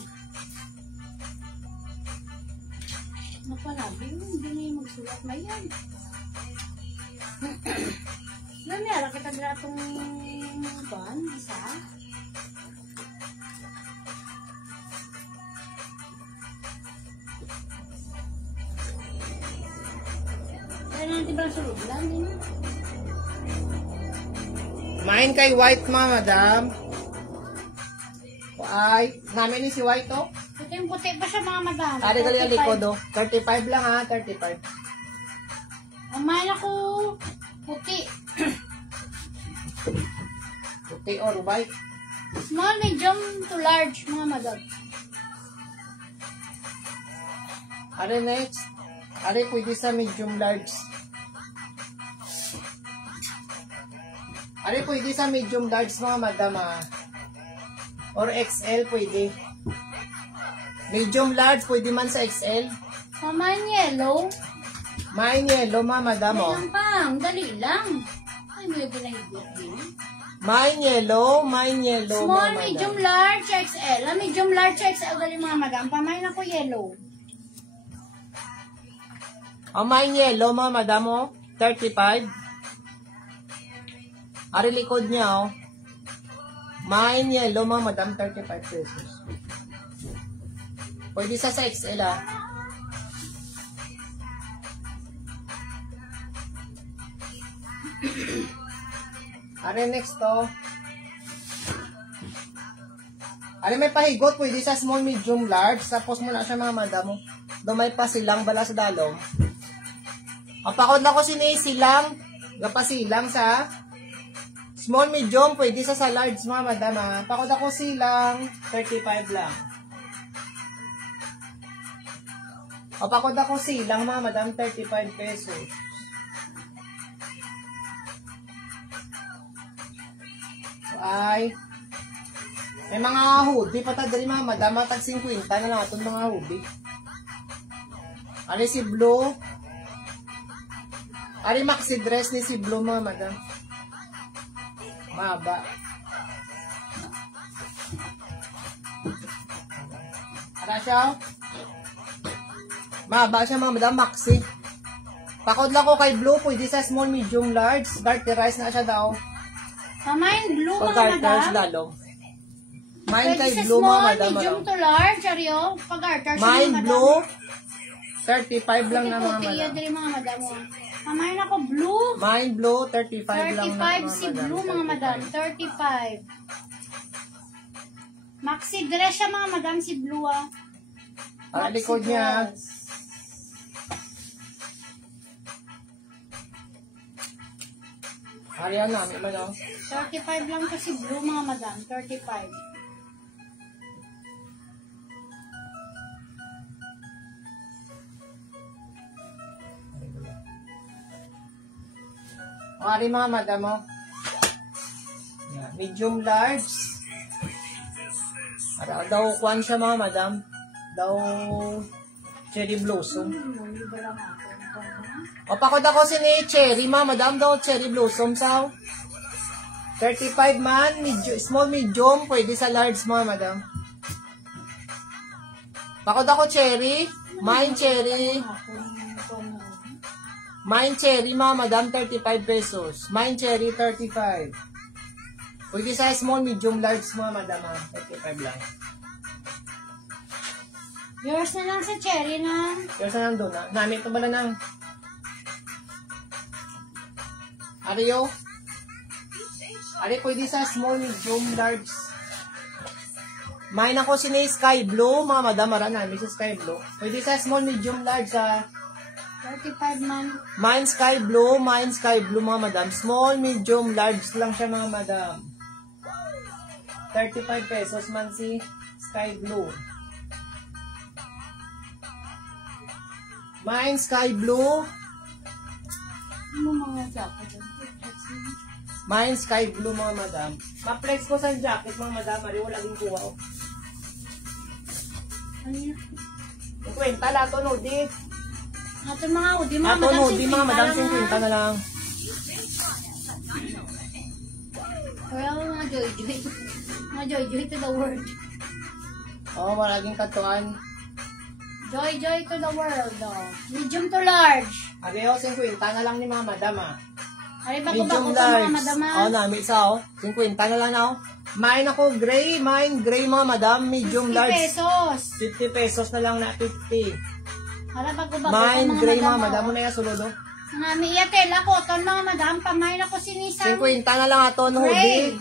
Napalabi yun, hindi na yung magsulat. May yan. Namiyara kita gratong ban, isa. Kaya natin ba suludlan? Main kay white mga madam. Ay, namin ni si white oh. Puting-puti pa siya mga madam. Ari gali ang likod oh. 35 lang ha, 35. Amayan ako puti. Puti or white. Small, medium to large mga madam. Ari next. Ari pwede sa medium large. Ari pwede sa medium large mga madam ha. Or XL pwede. Medium large pwede man sa XL. Amayan yellow. Main yellow mga madam oh. Dali lang pang, dali lang. Ay, may pinahigit din. Main yellow Small, mga medium, madam. large, XL. Medium, large, XL dali mga madam. Pamain ako yellow. Main yellow mga madam oh. 35. Ari likod niya oh. Main yellow mga madam 35 pesos. Pwede sa XL ah. Ari next to. Ari may pahigot pwede sa small, medium, large. Tapos mo na siya mga madam. Dumay pa silang bala sa dalong. Apakod na ko silang. Gapasilang sa small, medium. Pwede sa large mga madam. Apakod ako silang 35 lang. Apakod ako silang mga madam 35 pesos. Ay, may mga hoodie pa tadali mga madam, tag 50 na lang itong mga hoodie. Ari si blue. Ari maxi dress ni si blue mga madam. Mahaba. Ara siya. Mahaba siya mga madam, maxi. Pakod lang ko kay blue, pwede sa small, medium, large. Garterize na siya daw. Pamain blue mga Pag-garters madam. lalo. Main Pwede kay sa blue mga small, madam. medium to large. Aryo, pag-garters Main mga madam. blue. 35 lang na mga Puti madam. yun dali mga madam. Pamain ako blue. Main blue, 35 lang na 35 mga si madam. blue mga madam. 35. Maxi dress siya mga madam si blue ah. Ang likod Maxi niya. dress. Hariyan namin ba no? 35 lang kasi blue mga madam. 35. Hari mga madam mo. Yeah. Medium large. Para daw kwan siya mga madam. Daw cherry blossom. Libre lang ako. O pakod ako sini cherry mga madam daw cherry blossom sao. 35 man, small medium, pwede sa large mga madam. Pakod ako cherry, mine cherry. Mine cherry mga madam 35 pesos. Mine cherry 35. Pwede sa small, medium, large mga madam 35 lang. Yours na lang sa cherry na. Pero sa nandun na, namin ito bala ng Ariyo. Ari pwede sa small, medium, large. Mine ako sini sky blue mga madam, mara namin sa sky blue. Pwede sa small, medium, large sa 35 man. mine sky blue mga madam. Small, medium, large lang siya mga madam. 35 pesos man si sky blue. Mine sky blue. Ano mga jacket? Mine sky blue mga madam. Ma-flex ko sa jacket mga madam. Ari wala din kuha ko. Ano yun? Kwenta lato no di. Ato mga udi mga Ato madam. no di mga madam 50 50 na lang. Wala mga joy-joy. Mga joy-joy to the world. Oh, wala din katuan. Joy-joy to the world. Oh. Medium to large. Ari oh 50 na lang ni mga madam Ay, Medium bako-bako to mga large. madam. Oh, nami isa oh. 50 na lang na oh. Mine ako gray, mine gray mga madam, medium 50 large. pesos. 50 pesos na lang na 50. Hala, bako-bako Mine to gray mga mga madam madam. mo na yan suludo. Nami iya tela cotton mga madam. Pamain ako sinisang 50 na lang ato ang gray. hoodie.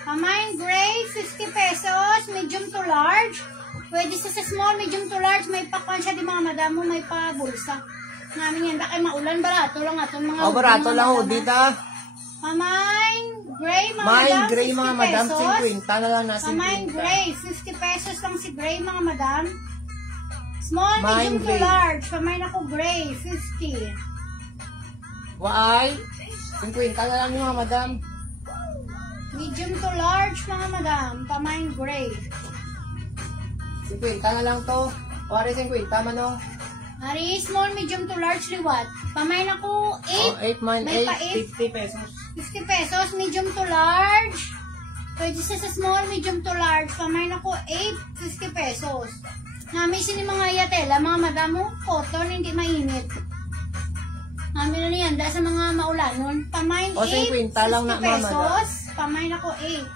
Pamain gray, 50 pesos. Medium to large. Pwede sa small, medium to large. May pakwan siya di mga madam mo. May pa bulsa. Namin yan. Bakit maulan, barato lang ato mga O, barato mga lang madam, hoodie ha? ta. Pamain gray mga Main madam. gray 50 mga madam, pesos. 50 na lang na 50. Pamain gray, 50 pesos lang si gray mga madam. Small, Main medium to gray. large. Pamain ako gray, 50. Waay, 50 na lang yung mga madam. Medium to large mga madam. Pamain gray. 50 na lang to. Wari 50 man o. Ari, small, medium to large liwat. Pamain ako 8. 8 man, May 8, pa 8. 50 pesos. 50 pesos, medium to large. Pwede sa small, medium to large. Pamain ako 8, 50 pesos. Namin sini mga yatela, mga madamo, cotton, hindi mainit. Namin na niyan, dahil sa mga maulanon. Pamain O, 8, 50 lang na, 50 mga pesos. Pamain ako 8.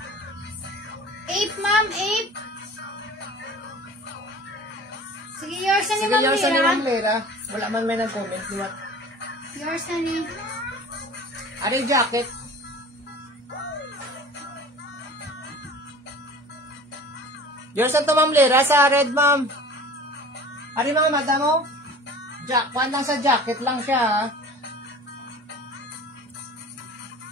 8, ma'am, 8. Sige, yours na ni Sige, Ma'am yours ni Lira. Ma'am Lera. Wala man may nag-comment. Liwat. Yours na ni. Ano yung jacket? Yours na to, Ma'am Lera, sa red, ma'am. Ano yung mga madam mo? Kwan lang sa jacket lang siya, ha?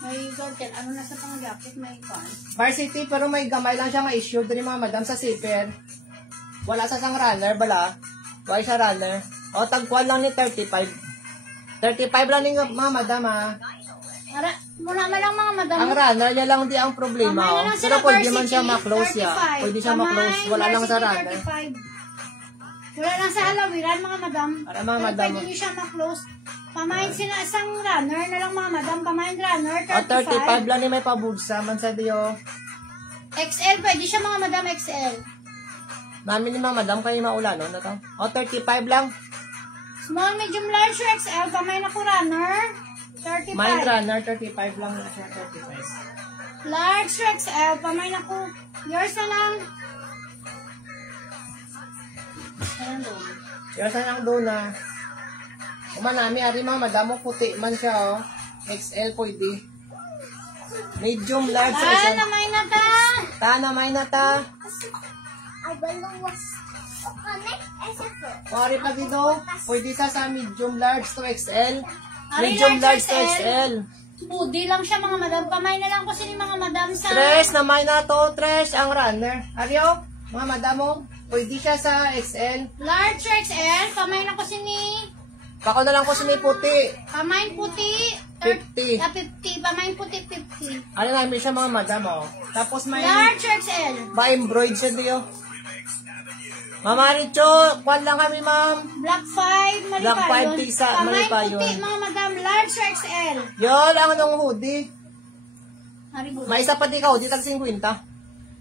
May gortel. Ano na sa pang jacket? May pan. Varsity, pero may gamay lang siya nga issue. Doon yung mga madam sa zipper. Wala sa sang runner, bala. Wala siya runner. O, tagkuan lang ni 35. 35 lang ni mga madam, ha? Ara, muna man lang mga madam. Ang runner niya lang di ang problema. Pamain na Oh. lang Pero sila pwede man varsity, siya ma-close ya. 35. Pwede siya ma-close. Pamain, Wala lang sa varsity, runner. 35. Wala lang sa halawiran mga madam. Para mga Pero madam. pwede nyo siya ma-close. Pamain sila isang runner na lang mga madam. Pamain runner, O, 35 lang ni may pabugsa. Man sa diyo. XL, pwede siya mga madam XL. Namin ni mga madam kayo maulano na to. O, 35 lang. Small, medium, large, XL. Pamain ako runner, 35. Mind runner, 35 lang na siya. 35. Large, XL. Pamain ako. Yours na lang. Ayan doon. Yours na lang doon, ha. Umanami, ari mga madam mo, puti man siya, oh. XL pwede. Medium, large, Ah, XL. namay na ta. Tanamay na ta. Wari pa dito. Pwede sa medium, large to XL. Ari, Medium, large large to XL. Hoodie lang siya mga madam. Pamay na lang ko sila mga madam sa... Tres, namay na to. Tres, ang runner. Ariyo, mga madam mo, pwede siya sa XL. Large XL. Pamay na ko sini... Pako na lang ko sa may puti. Pamay puti. 50. 50. Pamay puti 50. Ano namin siya mga madam, oh. Tapos may Large XL. ba-embroid siya diyo. Mama Richo, kwan lang kami, ma'am. Black 5. Mali Black pa 5 yun. tisa, Pamay mali pa puti yun. mga madam. Large XL. Yon, ang anong hoodie. Ari hoodie. May isa pati ka, hoodie tag 50.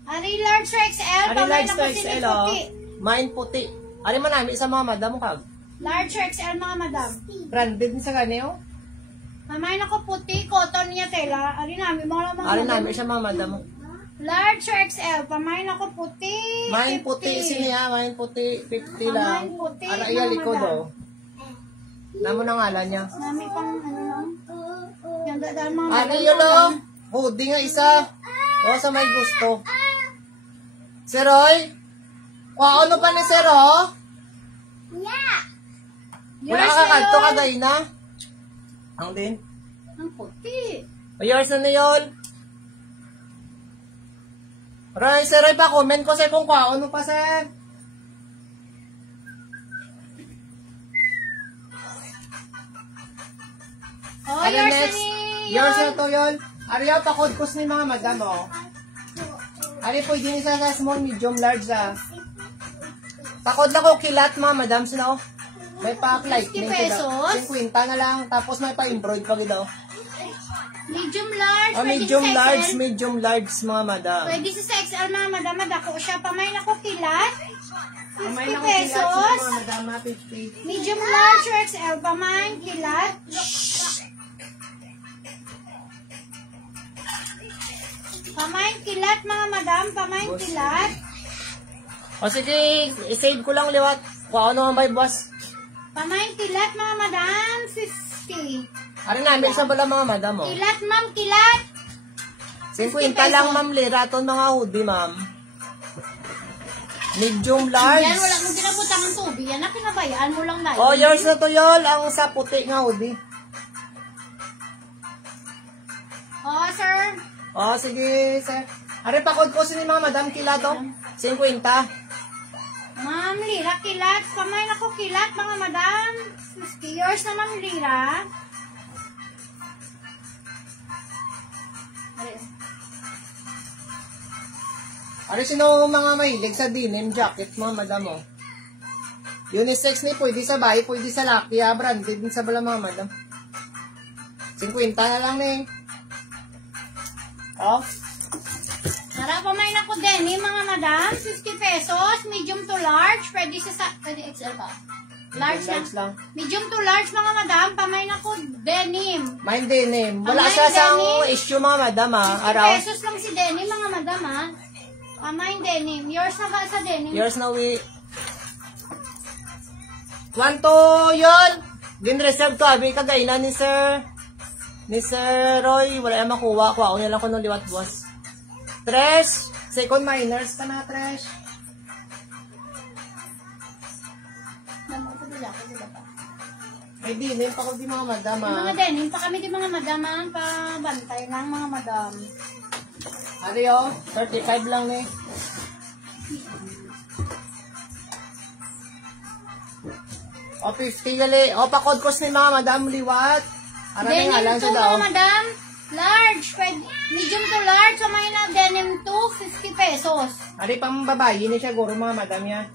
Ari large XL. Ari Pamay large na to ko sini XL, oh. puti. Main puti. Ari man namin isa mga madam mo kag. Large XL mga madam. Branded sa ganyo. Pamay na ko puti. Cotton niya tela. Ari namin mga mga Ari madam. namin siya mga madam mo. Large XL. Pamay na ko puti. Main 50. puti siniya, main puti 50 lang. Main puti, Ara iya mga likod, madam. oh. Namo na ngalan niya. Nami pang ano lang. Yung dadaan mga Ano madam yun, na- oh? Hoodie nga isa. O, sa may gusto. Sir Roy? Ano pa ni Sir, oh? Wala Yours ka na kanto yun. kagay na. Ang din. Ang puti. O, yours na na yun. Roy, Sir Roy, pa-comment ko sa kung ano pa, Sir. Oh, Ano yours next? na ni... Yours na to yun. Ariya, pakod-kos ni mga madam, oh. Ari, pwede ni sa small, medium, large, ah. Pakod lang ko kilat, mga madam, sila, oh. May pa-flight. 50 pesos? 50 na lang, tapos may pa-embroid pa gito. Medium large. Oh, pwede medium sa large, XL. medium large, mga madam. Pwede sa XL mga madam. Madako siya. Pamay na ko kilat. 50 May nakukilat sila, pesos. mga madam, 50. Medium large or XL. Pamay kilat. Pamay kilat mga madam. Pamay kilat. O sige, i-save ko lang liwat. Kung ano ang may boss. Pamay kilat mga madam. 50 60. Ari namin sa bala mga madam, oh. Kilat, ma'am, kilat. 50 lang, ma'am, lira. Ito mga hoodie, ma'am. Medium large. Yan, wala mong pinabutang ng tubig. Yan, nakinabayaan mo lang na. Oh, yours na to, yol. Ang sa puti nga hoodie. Oh, sir. Oh, sige, sir. Ari, pakod ko sini mga madam, kila to. 50. Ma'am, lira, kilat. Kamay na ko kilat, mga madam. 50 yours na, ma'am, lira. Ari, sino mga mahilig sa denim jacket, mga madam, oh. Unisex ni, pwede sa bahay, pwede sa laki, ah. Branded din sa bala, mga madam. 50 na lang, ni. Oh. Tara, pamay na ko denim, mga madam. 50 pesos. Medium to large. Pwede XL pa. Large lang. Medium to large, mga madam. Pamay na ko denim. Mind denim. Wala Mind siya sa denim. issue, mga madam, ah. 50 Araw. pesos lang si denim, mga madam, ha. Pamay denim. Yours na ba sa denim? Yours na, we. Kwanto, yun. Din-reserve to, abi, kagainan ni Sir Roy. Wala yung makuha. Kuha ko nilang ko nung liwat, boss. Tres. Second minors ka na, Tres. Ay, denim pa ko di mga madam, Yung ah. mga denim pa kami di mga madam, ha. Pabantay ng mga madam. Ari, oh. 35 lang, ni. O, 50 gali. O, pakod-kos ni mga madam, liwat. Ara na Denim nga lang 2, siya daw. mga madam. Large. Pwede, medium to large. So, may na denim 2, 50 pesos. Ari, pang babayi ni siya, guro mga madam yan.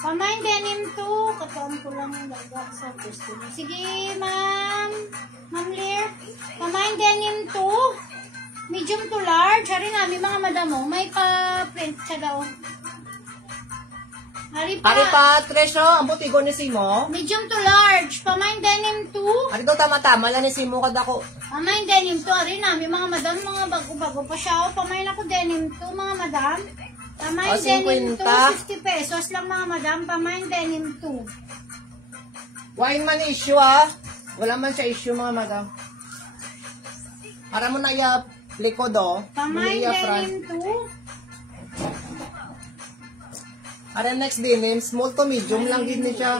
Pamain denim 2. Katawan ko lang yung laga sa gusto niyo. Sige, ma'am. Ma'am Lear. Pamain denim 2. Medium to large. Hari namin mga madam mo. May pa-print siya daw. Hari pa. Ari pa, Tres, oh. Ang butigo ni Simo. Medium to large. Pamain denim 2. Ari daw tama-tama lang ni Simo kada ko. Pamain denim 2. Hari namin mga madam. Mga bago-bago pa siya. Pamain ako denim 2 mga madam. Pamain denim 2. 50 pesos lang mga madam. Pamain denim 2. Wine man issue, ah. Wala man siya issue, mga madam. Para mo na iya likod, oh. Pamain Iya front. denim 2. Ara next denim, small to medium lang din ni siya.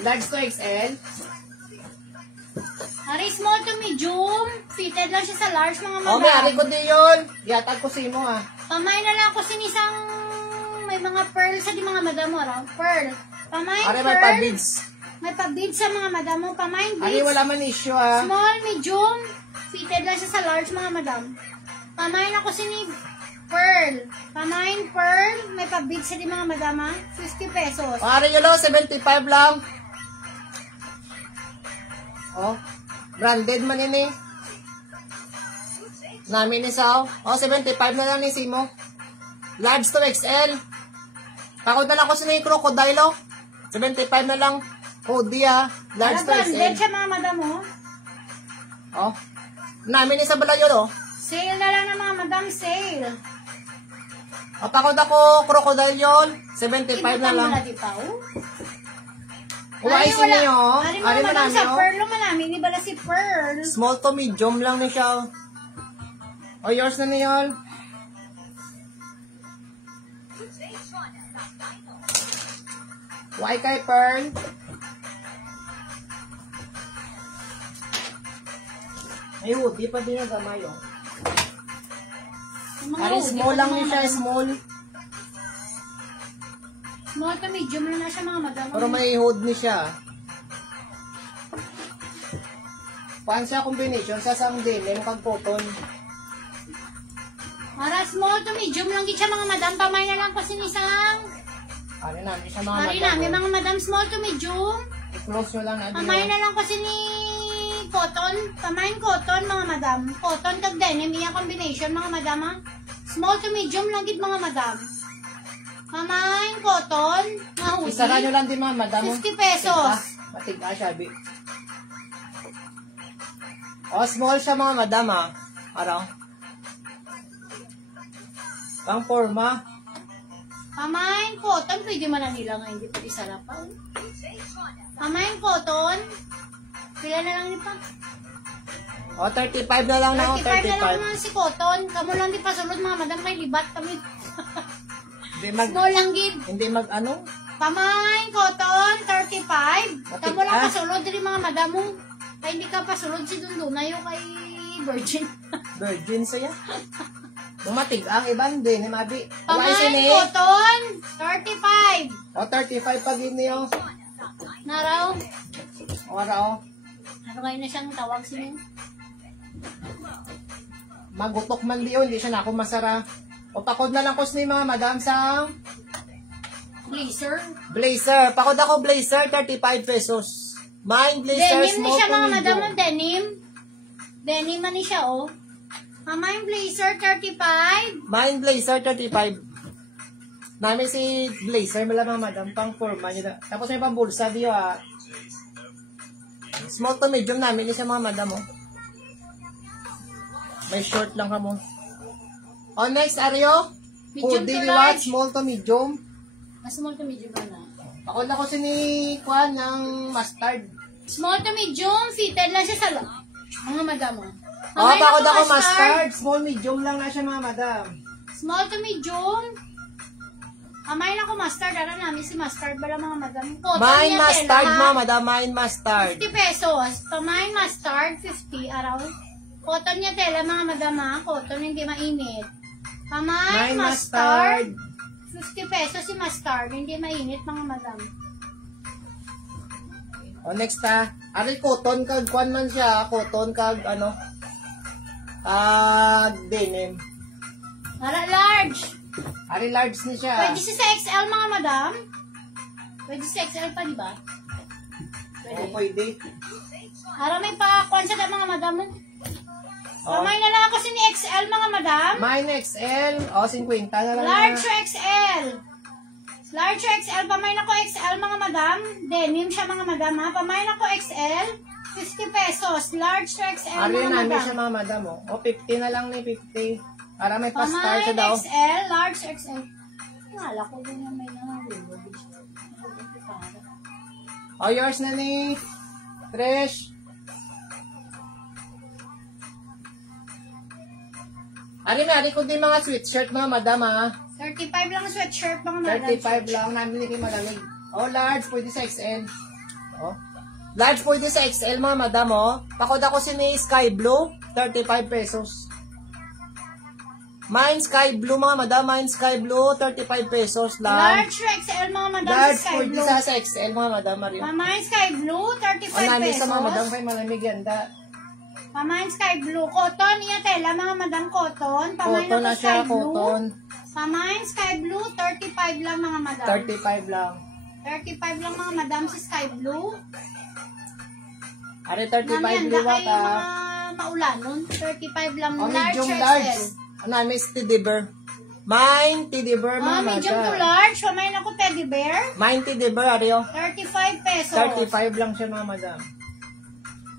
Large to XL. Hari, small to medium. Fitted lang siya sa large, mga madam. Oh, may ari ko din yun. Yatag ko Simo, ah. Pamay na lang ako sinisang may mga pearl sa di mga madam mo. Pearl. Pamay Ari, pearl. may pa-beads. May pa-beads sa mga madam mo. Pamay Ari, beads. wala man issue, ah. Small, medium. Fitted lang siya sa large, mga madam. Pamay na ako sini pearl. Pamay pearl. May pa-beads sa di mga madam, ha. 50 pesos. Oh, ari yun, oh. 75 lang. Oh. Branded man yun, eh. Namin ni Sao. Oh, 75 na lang ni Simo. Large to XL. Pakod na lang ko sa ni Crocodile, oh. 75 na lang. Hoodie, ah. Large to Branded XL. siya, mga madam mo. Oh. Namin ni sa bala yun, oh. Sale na lang ng mga madam, sale. O, pakod ako Crocodile yun. 75 na lang. Ibutang mo na di pa, oh. Uwais niyo, oh. Ari Ari mo man naman sa namin, oh. Pearl naman namin. Iba na si Pearl. Small to medium lang ni siya. O, yours na niyon. Why kay Pearl? Ay, di pa din na gamay, oh. Yung mga Ari, hoodie, small pati lang mga ni siya, madam. small. Small to medium lang na siya, mga madam. Pero may hood ni siya. Paan siya combination sa sang denim kag cotton. Para small to medium lang gid siya, mga madam. Pamay na lang kasi nisang. Ari namin siya mga Ari madam, namin, oh. mga madam, small to medium. I-close nyo lang na Pamay na lang kasi ni cotton. Pamayin cotton, mga madam. Cotton kag denim, iya combination, mga madam, ha. Small to medium lang gid, mga madam. Pamayin cotton, mga hoodie. Isara nyo lang din mga madam. 50 pesos. Matiga siya, bi. O, small siya mga madam, ha. Araw. Pang forma. Pamain cotton, pwede man na nila nga, hindi pwede sarapan. Pamain cotton, pila na lang nipa? O, 35 na lang na ako, 35 na lang 35. naman si cotton. Kamu lang di pa sulod mga madam kay libat kami. Small lang gid. Hindi ano? Pamain cotton, 35. Matik- Kamu lang ah. pasulod din mga madam mo. Kaya hindi ka pasulod si Dundunayo kay Virgin. Virgin siya. Bumatig ang iban din, mabi. Pamain cotton, 35. O, 35 pag yun niyo. Naraw. O, o. Ano kayo na siyang tawag siya? Magutok man diyo, hindi siya na ako masara. O, pakod na lang ko sa mga madam sa Blazer. blazer. Pakod ako blazer, 35 pesos. Mine blazer, Denim ni small siya to mga madam medium. ang denim. Denim man ni siya oh. Pamain blazer, 35. Mine blazer, 35. Namin si blazer, mala mga madam, pang forma niya. Tapos may pang bulsa diyo Small to medium namin ni siya mga madam May short lang ka mo. O, next, Aryo. Medium Hoodie to liwat, large. small to medium. Mas small to medium na. Ako na ko si ni Kwan ng mustard. Small to medium, fitted lang siya sa mga madam oh. O, Pamain pakod ako ako mustard. Small medium lang na siya mga madam. Small to medium. Pamain ako mustard. Alam namin si mustard bala mga madam. Cotton Mine niya, mustard tela, mga ha? madam, mine mustard. 50 pesos. Pamain mustard, 50 araw. Cotton niya tela mga madam ha. Cotton hindi mainit. Pamain Mine mustard. mustard. 50 pesos si mustard. Hindi mainit mga madam. O, next Ari, cotton kag Kwan man siya. Cotton kag ano. Denim. Para large. Ari, large ni siya. Pwede siya sa XL mga madam. Pwede sa XL pa di ba? O, pwede. Para may pa-kwan sa mga madam. O, Pamay na lang ako si ni XL mga madam. mine XL. O, 50 na lang. Large or XL? Large or XL? Pamay na ko XL mga madam. Denim siya mga madam ha. Pamay na ko XL. 50 pesos. Large or XL Ari, mga namin madam. siya mga madam. O, 50 na lang ni 50. Para may pa-star Pamay siya daw. XL. Large or XL? Nala ko din na may nangalulo. O, yours na ni Trish. Ari, kundi mga sweatshirt mga madam 35 lang sweatshirt mga madam. 35 lang namin ni malamig. O, large, pwede sa XL. O. Large pwede sa XL mga madam Pakod ako si ni Sky Blue, 35 pesos. Mine Sky Blue mga madam, mine Sky Blue, 35 pesos lang. Large or XL mga madam. Large Sky pwede blue. sa XL mga madam, Mario. Pamay Sky Blue. 35 O, namin pesos. sa mga madam kay malamig ganda. Pamain sky blue. Cotton niya tela, mga madam cotton. Pamain Cotton ako na sky siya, blue. cotton. Pamain sky blue, 35 lang mga madam. 35 lang. 35 lang mga madam si sky blue. Ari, 35 Namianda liwat kayo mga maulanon. 35 lang. O, Large medium or large. XL. Ano, Miss Teddy Bear. Mine Teddy Bear mga Medium to madam. large. Pamain ako teddy bear. Mine Teddy Bear, Ario. 35 pesos. 35 lang siya mga madam.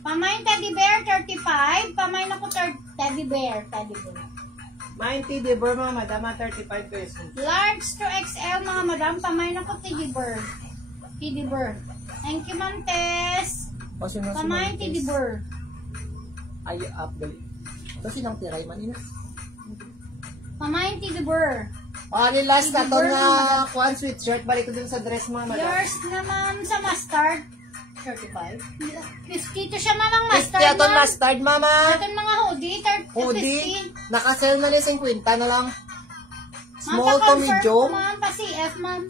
Pamain teddy bear, 35. Pamain ako teddy bear. Teddy bear. Mine Teddy Bear mga madam, 35 pesos. Large to XL mga madam. Pamain ako teddy bear. Teddy bear. Thank you, Ma'am Tess. O, sino si Pamain Montes? teddy bear. Ay, update. Ito sinang tiray man ina. Pamain teddy bear. O, ano last na to Teddy Bear na mga madam. kuhan sweatshirt. Balik ko dun sa dress mga madam. Yours naman sa mustard. 35. 50 to siya mamang 50 mustard. aton ma'am. mustard mama. Aton mga hoodie. 30, Hoodie. 50. Nakasell na ni 50 na lang. Ma'am, Small to pa-confirm medium. ko, Ma'am, pa CF, ma'am.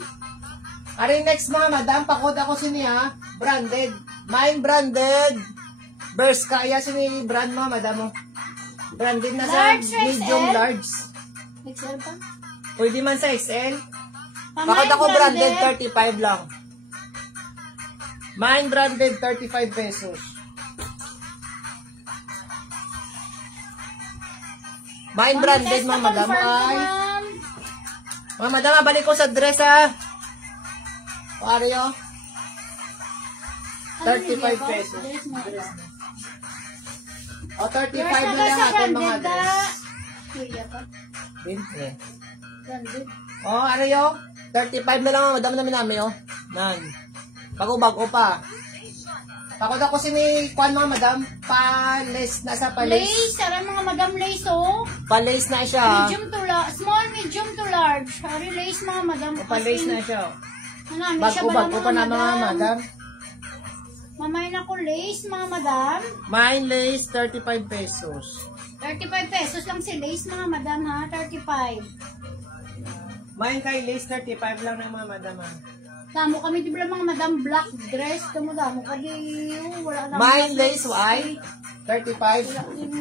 Ari, next mga madam, pakod ako siniya. Branded. Mine branded. Burst kaya sini brand mga madam mo. Branded na sa Large or medium XL? large. XL pa? Pwede man sa XL. Pamain Pakod ako branded, 35 lang. Mine branded, 35 pesos. Mine branded, mga madam. Ay. Mga madam, balik ko sa dress, O, Aryo. 35 pesos. O, 35 na lang atin mga dress. Kuya pa. Binte. Branded. O, Aryo. 35 na lang mga madam namin namin, oh. Nan. Bago-bago pa. Pakod ako si ni Kwan mga madam. Pa-lace na sa pa-lace. Lace, sara mga madam lace, oh. Pa-lace na siya. Medium to large, small, medium to large. Hari lace mga madam. Pa-lace na siya. Manami siya Bago-bago pa na mga madam. Mamay na ko lace mga madam. Mine lace, 35 pesos. 35 pesos lang si lace mga madam ha, 35. Mine kay lace, 35 lang ng mga madam, ha. Damo kami di ba mga madam black dress, damo ka di, wala na. Mine lace, white, 35. Wala din,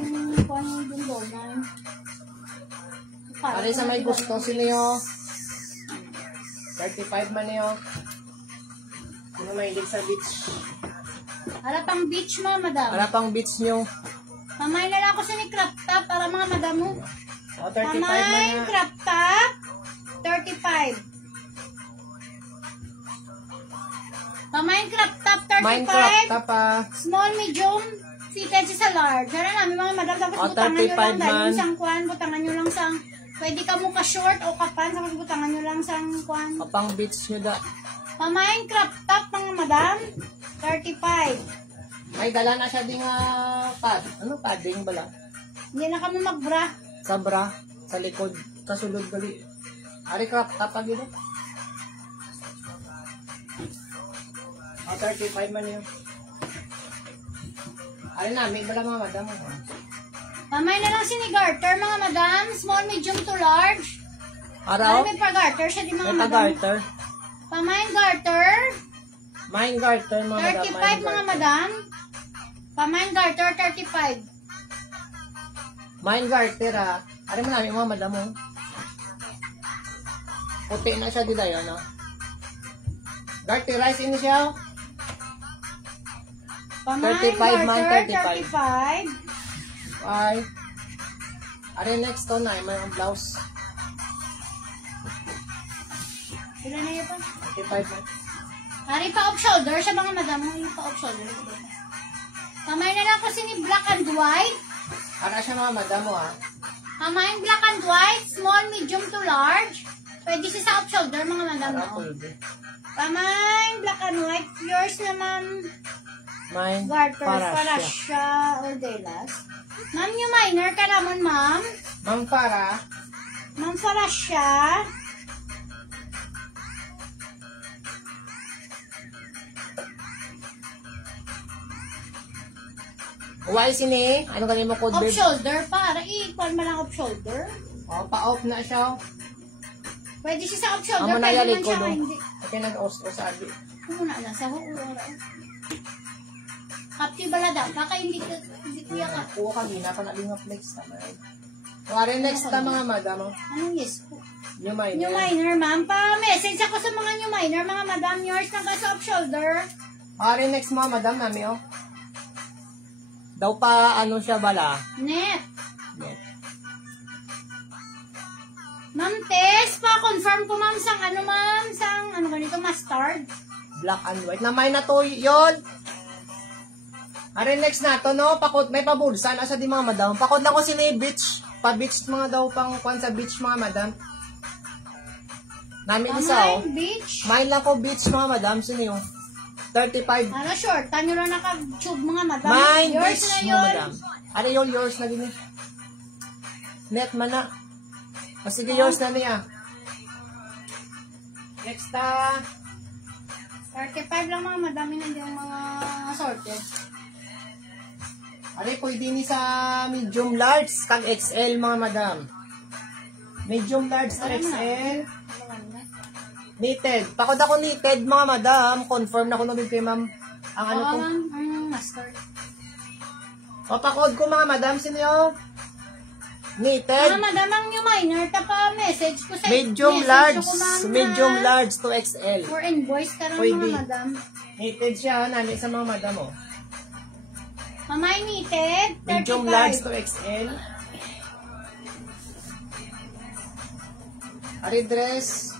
paano din doon, Para sa may gusto, sino yun? 35 man yun. Sino may hilig sa beach? Para pang beach mga madam. Para pang beach nyo. Mamay na lang ako sa ni crop top para mga madam mo. O, 35 man Mamay, na. crop top, 35. Mamay, crop top, 35. Mine crop top, Small, medium, fitted siya sa large. Ano namin mga madam, tapos O, butangan nyo 35 lang. Dahil man. yung sang kwan, butangan nyo lang sang, pwede ka mo ka-short o kapan, tapos butangan nyo lang sang kwan. Pang beach nyo da. Mamay, crop top mga madam, 35. May dala na siya ding pad. Ano padding bala? Hindi na kami magbra. Sa bra, sa likod, kasulod gali. Ari crop top agad. O, 35 man yun. Ari namin, bala mga madam. Mamay na lang sini garter mga madam, small, medium to large. Araw? May pa-garter siya di mga May madam. pa-garter. Pamain garter, Mine garter, mga madam. 35 Mine mga garter. madam. Pamain garter, 35. Mine garter, ha. Ari mo namin, mga madam, oh. Puti na siya dito, yun, no? Garterize ini siya, oh. Pamain 35 man, garter, 35. 35. Ay. Ari next to na, may ang blouse. Ilan na yun pa? 35 man. Hari pa off shoulder siya mga madam. Hari pa off shoulder. Pamain na lang kasi ni black and white. Ara siya mga madam mo, ha. Pamain black and white, small, medium to large. Pwede siya sa off shoulder mga madam. Ara No? pwede. Pamain black and white. Yours naman. Mine, Garter, para siya. Parasya, or Delas. Ma'am, yung minor ka naman, ma'am. Ma'am para, Ma'am, Parasya. uway sini, ano ganin mo code Off babe? shoulder, para i-equal mo lang off shoulder. O, pa-off na siya, oh. Pwede siya sa off shoulder, Amo na pwede yali man ko, siya do. hindi. Okay, nag-os-os sabi. Muna lang, sa huura. Kapti bala daw, baka hindi kuya ka. Kuha kami, napanabing nga flex naman. Kuwari next na mga madam, oh. Anong yes po? New minor. New minor, ma'am. Pa-message ako sa mga new minor, mga madam. Yours na ka sa off shoulder. Kuwari next mga madam nami, oh. Daw pa, ano siya bala? Net. Net. Ma'am Tess, pa-confirm ko ma'am sang ano ma'am, sang ano ganito, mustard. Black and white. Namay na to, yun. Ari next na to, no? Pakot, may pabulsa na sa di mga madam. Pakot na ko sila beach. Pa-beach mga daw, pang kwan sa beach mga madam. Namin isa, oh. Pamain beach. Main lang ko beach mga madam. Sino yung 35. Ano short, tanyo lang naka-tube mga madam. Mine Yours beach na mga yun. madam. Ano yun, yours na gini? Net man na. O sige, yours na niya. Next, 35 lang mga madami na yung mga sorted. Ari, pwede ni sa medium large, kag XL mga madam. Medium large to XL. Knitted. Pakod ako knitted mga madam. Confirm na ko nabig kay ma'am. Ang ano Oo, ko. ma'am, ang mustard. Papakod ko mga madam. Sino yung knitted? Mga madam, ang new minor, tapa-message ko sa Medium message large. ko, ma'am, Medium na large to XL. For invoice ka lang Pwede. mga madam. Knitted siya. Nani sa mga madam oh. Mamay knitted, 35. Medium large to XL. Ari dress.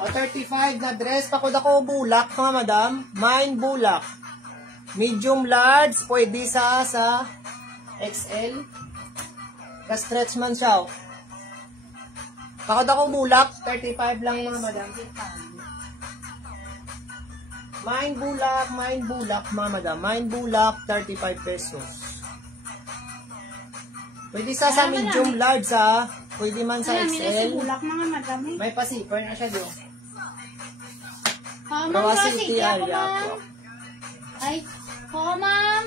O 35 na dress. Pakod ako bulak mga madam. Mine bulak. Medium large. Pwede sa XL. Ka-stretch man siya, oh. Pakot ako bulak, 35 lang mga madam. Mine bulak, mga madam. Mine bulak, 35 pesos. Pwede sa medium large, ha. Pwede man sa XL. Bulak, mga madam, eh. May pa-zipper na siya, do. Ma'am, Rawasi kasi, iti ako, area ma'am. po. Ay, oo, ma'am.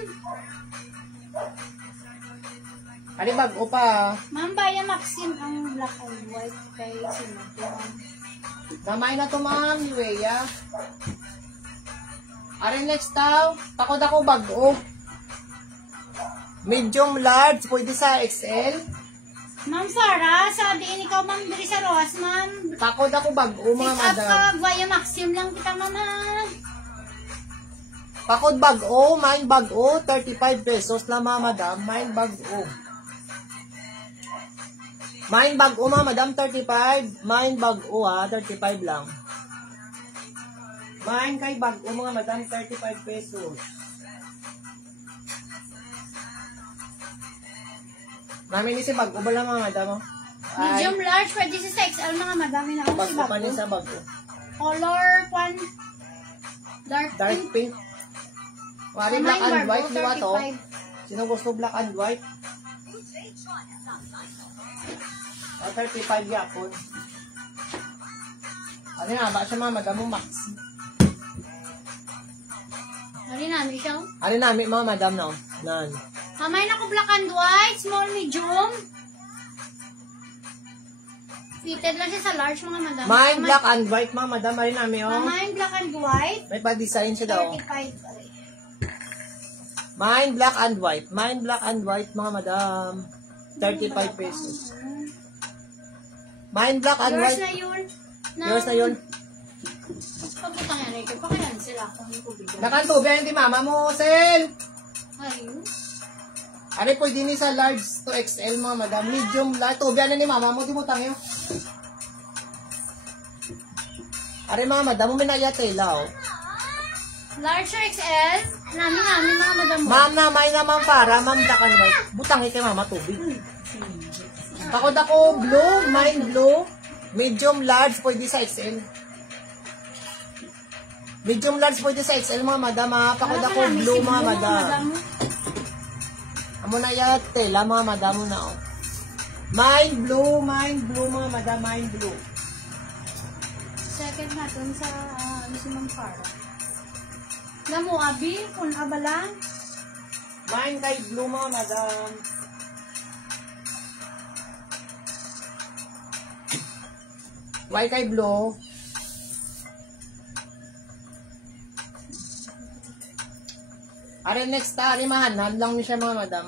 Ano bago pa? Ma'am, Baya Maxim ang black and white kay Sinato. Damay na to, ma'am. Yueya. Are next tao. Takot ako bago. Medium large. Pwede sa XL. Ma'am Farah, sa diin ikaw, ma'am, diri sa Roas, ma'am. Takot ako bago, mga Pick up madam. ka, Baya Maxim lang kita, mama. Pakod bago, mine bago, 35 pesos lang mga madam, mine bago. Mine bago mga madam, 35. Mine bago ha, 35 lang. Mine kay bago mga madam, 35 pesos. Namin ni si bago ba lang mga madam? Medium large, pwede sa XL, mga madami na ako si Bago pa Bago. niya sa bago. Color, one, dark Dark pink. pink. Wari Mine black and Bago, white, di ba to? 35. Sino gusto black and white? 35 yapon. Ano nga ba siya mga madam mo maxi? Hari namin siya. Ano namin mga madam no? Nan. Kamay na ko black and white, small, medium. Fitted lang siya sa large, mga madam. Mine black and white mga madam. Ano namin oh. Kamay black and white, May pa-design siya daw. 35. Sorry. Mine black and white. Mine black and white mga madam. 35 pesos. Mine black and Yours white. na yun. Yours na yun. Pagputang yan, ito. Pakayansel ako ng tubig. Nakantubihan di mama mo, Sel. Ayun. Ano pwede ni sa large to XL mga madam. Medium large. Tubihan na ni mama mo. Di mo tangyo. Are mga madam mo minayatela oh. Large or XL? Namin, mga madam. Ma'am na, may naman para, ma'am black and white. Butang kay mama tubig. Pakod ako blue, mine blue. Medium large, pwede sa XL. Medium large, pwede sa XL mga madam ha. Pakod ako blue mga madam. Amo na yan, tela mga madam mo na oh. Mine blue mga madam, mine blue. Second natin sa ano si Ma'am Farah. Alam mo, Abi, kung abala. Mine kay blue mga madam. Why kay blue? Are next are mahanan lang ni siya mga madam.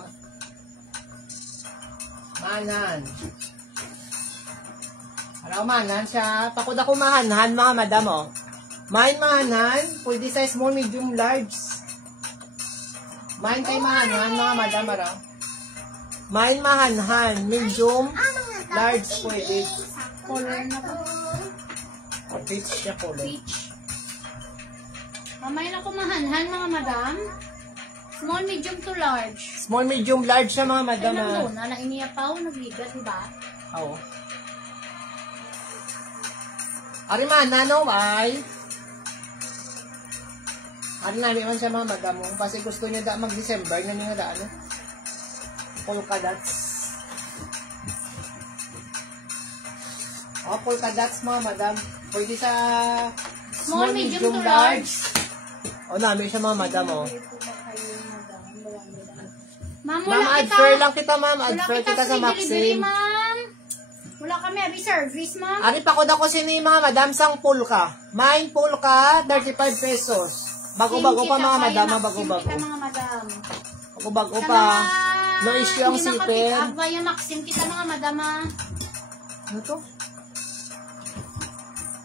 Mahanan. Ano mahanan siya? Pakod ako mahanan mga madam oh. Mine mahanan, pwede sa small, medium, large. Mine kay mahanan mga madam ara. Mine mahanhan, medium, large pwede. Color na po. Peach siya color. Peach. Kamay na kumahanhan, mga madam. Small, medium to large. Small, medium, large siya mga madam. Ay, nang doon, na iniyapaw, nagligat, diba? Oo. Arimana, no, ay. Ari namin man siya mga madam mo. Kasi gusto niya da mag-December na niya da, ano? Polka dots. Oh, polka dots mga madam. Pwede sa Small, medium to large. O, namin siya mga madam, oh. Ma'am, Ma'am, wala add kita. fair lang kita, ma'am. Add Wala fair kita sa free delivery, Maxim. ma'am. Wala kami, abi service, ma'am. Ari pa ko na ko sini mga madam sang polka. Mine polka, 35 pesos. Bago-bago pa mga madam, bago-bago. Kita, mga madam. Bago-bago Sa pa. mga No issue ang hindi sipin. naka-pick up via Maxim kita, mga madam, ah. Ano to?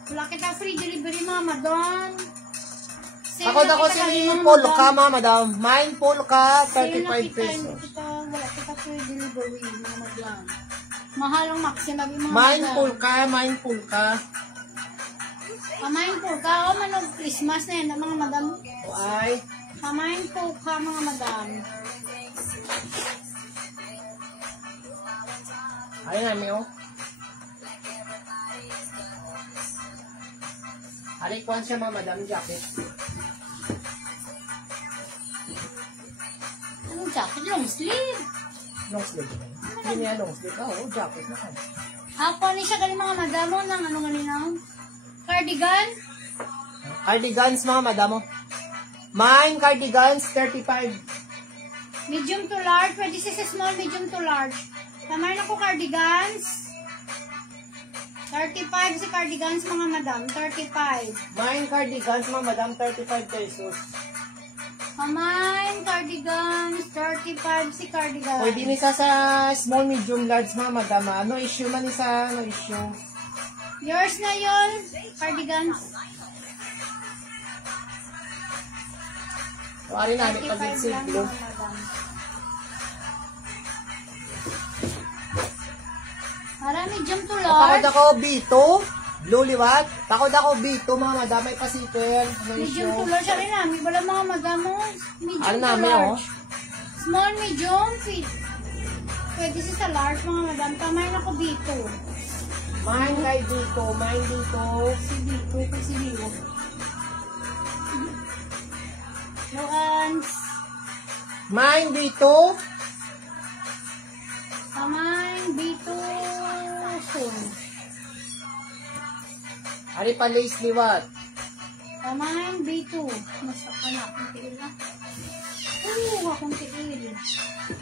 Wala kita free delivery, mga madam. Sale Ako na na ko kita sini lagi, mga polka madam. mga madam. Mine polka, Sale na 35 kita, pesos. wala kita free delivery, mga madam. Mahal ang Maxim, abi, mga Mine madam. polka, mine polka. Pamain po ka, o manog Christmas na yan, mga madam. O ay, Pamain po ka, mga madam. Ayun namin, oh. Alikuan siya mga madam jacket. Anong jacket? Long sleeve. Long sleeve. Hindi niya long sleeve. Oo, jacket na kan. Ako ni siya galing mga madamo ng ano ganina? Cardigan. Cardigans mga madam, oh. Mine cardigans, 35. Medium to large. Pwede siya sa small, medium to large. Kamay na ko cardigans. 35 si cardigans mga madam. 35. Mine cardigans mga madam, 35 pesos. Kamay cardigans. 35 si cardigans. Pwede nisa sa small, medium, large mga madam. Ano issue man isa? Ano issue? Yours na yun. Cardigans. Wari namin 35 pag lang siglo. mga madam. Para medium to Takod large. ako B2. Blue liwat. Takod ako B2 mga madam. May pasipel. Ano Medium issue? to large. Sabi namin, wala mga madamo. Medium Ano to namin, large. Small, medium, fit. Pwede siya sa large mga madam. Kamay na ko B2. Mine kay B2. Mine B2. Si B2 kasi B2. Loans. Mine B2. Kamay B2. Soon. Ari pa lace liwat. Kamay B2. Nasa ka na. Akong tiil na. Akong tiil.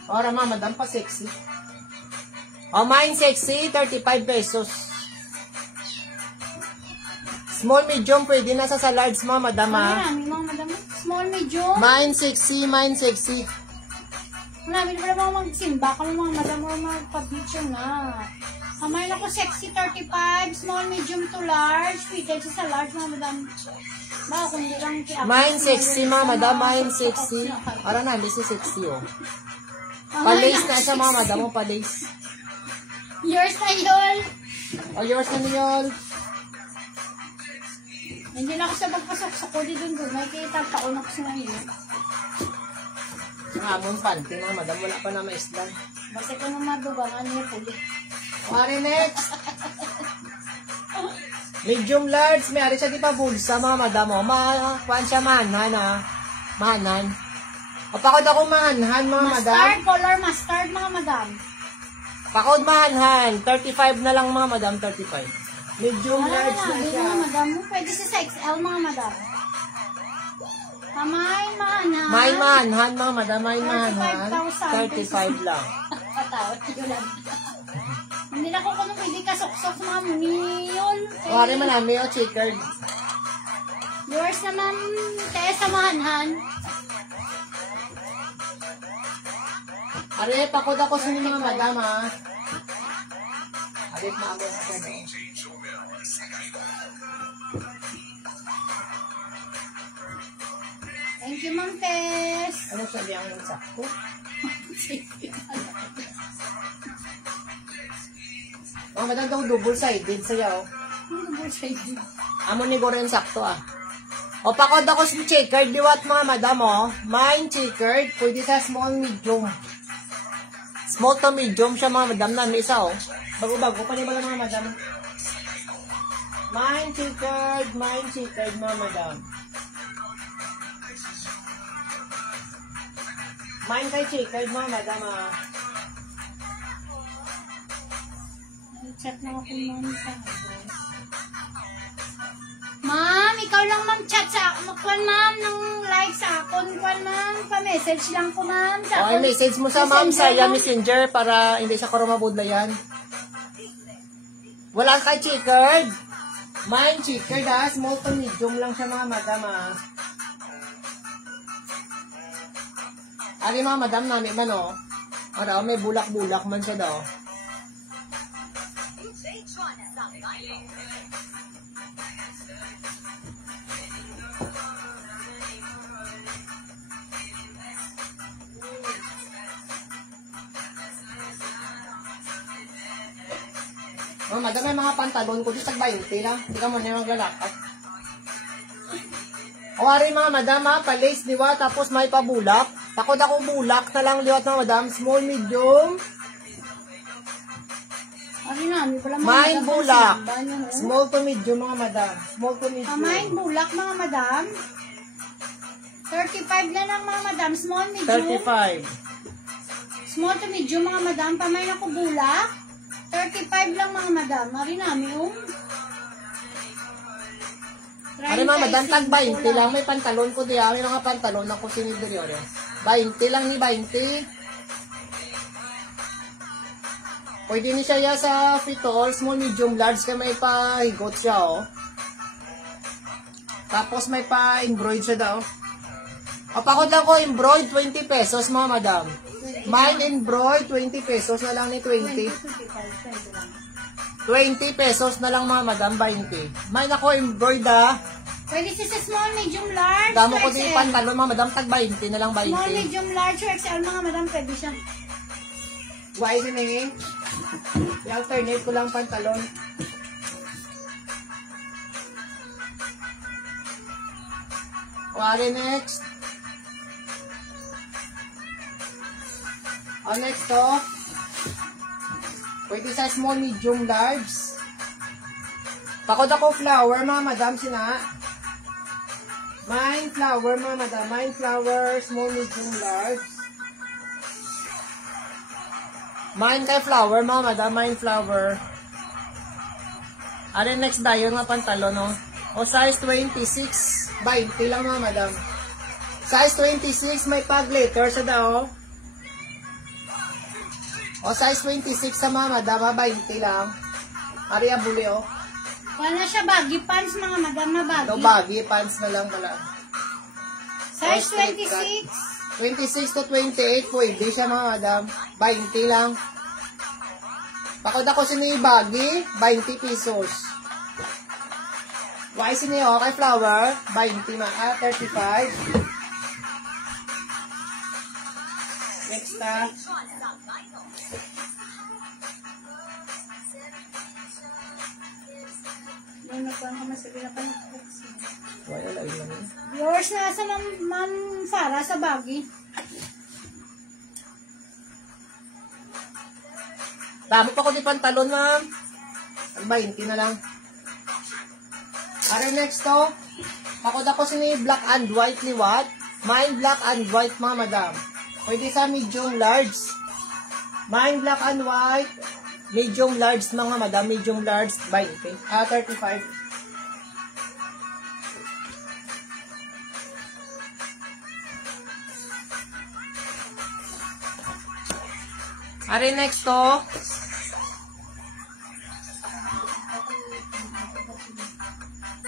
Ora mga madam pa sexy. Oh, mine sexy. 35 pesos. Small, medium. Pwede nasa sa large mga madam ha. Marami mga madam. Small, medium. Mine sexy. Mine sexy. Marami na pala mga magsimba ka mga madam or magpa-picture na. Kamay na ko sexy 35, small, medium to large. Fitted siya sa large mga madam. Ba, kung hindi lang kaya. Mine sexy mga madam. Mine sexy. Ara na, this is sexy oh. Palace na siya mga madam oh. Palace. Yours na yun. Oh, yours na niyol. Hindi na ako sa pagpasok sa kuli dun. May kita taon ako sa ngayon. Ang amon panty mga madam. Wala pa na maislan. Basta ko na madugangan niya puli. Ari next. Medium large. May ari siya di pa bulsa mga madam oh. Kuhan siya mahanan ha. Mahanan. O pakod ako mahanhan mga madam. Mustard, color mustard mga madam. Pakod mahanhan. 35 na lang mga madam. 35. Medium large na Hindi siya. mga madam. Pwede siya sa XL mga madam. Kamay, mana. May mahanhan mga madam. May mahanhan. 35,000. 35 lang. Patawad ko lang. Hindi na ko kung pwede ka sok-sok sa mga million. Wari man namin yung checkered. Yours naman, tayo sa mahanhan. Are, pakod ako sa mga madam ha. Arit maamo ako no. Thank you, Ma'am Tess. Ano sabi ang sakto? Mga madam daw double-sided sa'yo. Amo ni Goren sakto ah. O pakod ako sa checkered liwat mga madam oh. Mine checkered. Pwede sa small medium. Small to medium siya mga madam na may isa oh. Bago-bago pa niya mga madam. Mine checkered mga madam. Mine kay checkered mga madam ah. Chat na ako ma'am sa Ma'am, ikaw lang ma'am chat sa kwan ma'am ng like sa akon kwan ma'am. Pa-message lang ko ma'am. Okay, message mo sa ma'am sa Messenger para hindi sa koromabudla yan. Wala kay checkered. Mine checkered ha. Small to medium lang siya mga madam ha. Ari mga madam namin man oh. Ara, may bulak-bulak man siya daw. Oh, madam, may mga pantalon ko dito sa 20 lang. Hindi ka mo na maglalakad. O, ari mga madam ha, pa-lace liwa, tapos may pabulak. Takod ako bulak na lang liwat mga madam. Small, medium. Ari namin pala mga Main madam, bulak. pansimba nyo, no? Small to medium mga madam. Small to medium. Pamain bulak mga madam. 35 na lang mga madam. Small, medium. 35. Small to medium mga madam. Pamain ako bulak. 35 lang mga madam. Ari namin yung... Ano mga madam, tag 20 lang. May pantalon ko diya. May mga pantalon ako sinidrio. 20 lang ni 20. Pwede ni siya ya sa fitol, small, medium, large. Kaya may pahigot siya, oh. Tapos may pa-embroid siya daw. Kapakot lang ko, embroid, 20 pesos mga madam. Mine embroid, 20 pesos na lang ni 20. 20 pesos na lang mga madam, 20. Mine ako embroid Pwede siya sa small, medium, large. Damo or ko din XL. pantalon mga madam, tag 20 na lang 20. Small, medium, large, or XL mga madam. Pwede siya. Why din eh? I-alternate ko lang pantalon. Wari next. Next to. Pwede sa small, medium, large. Pakod ako flower, mga madam, sina. Mine flower, mga madam. Mine flower, small, medium, large. Mine kay flower, mga madam. Mine flower. Ano next dayon mga pantalon, no? O size 26. 20 lang, mga madam. Size 26, may pag letter sa daw. O size 26 sa mga madam, 20 lang. Ari abuli, oh. Wala siya baggy pants mga madam na baggy. No, baggy pants na lang pala. Size straight 26. 26 to 28, pwede siya mga madam. 20 lang. Pakod ako sini baggy, 20 pesos. Why sini okay flower, 20 mga 35. Next Ano pa ang masabi na pa ng wala lang yun. Yours na sa Ma'am Farah sa baggy. Dami pa ko di pantalon, ma'am. 20 na lang. Are next to. Pakod ako sini black and white liwat. Mine black and white, mga madam. Pwede sa medium large. Mine black and white. Medium large, mga madam. Medium large, 20. 35. Are next to.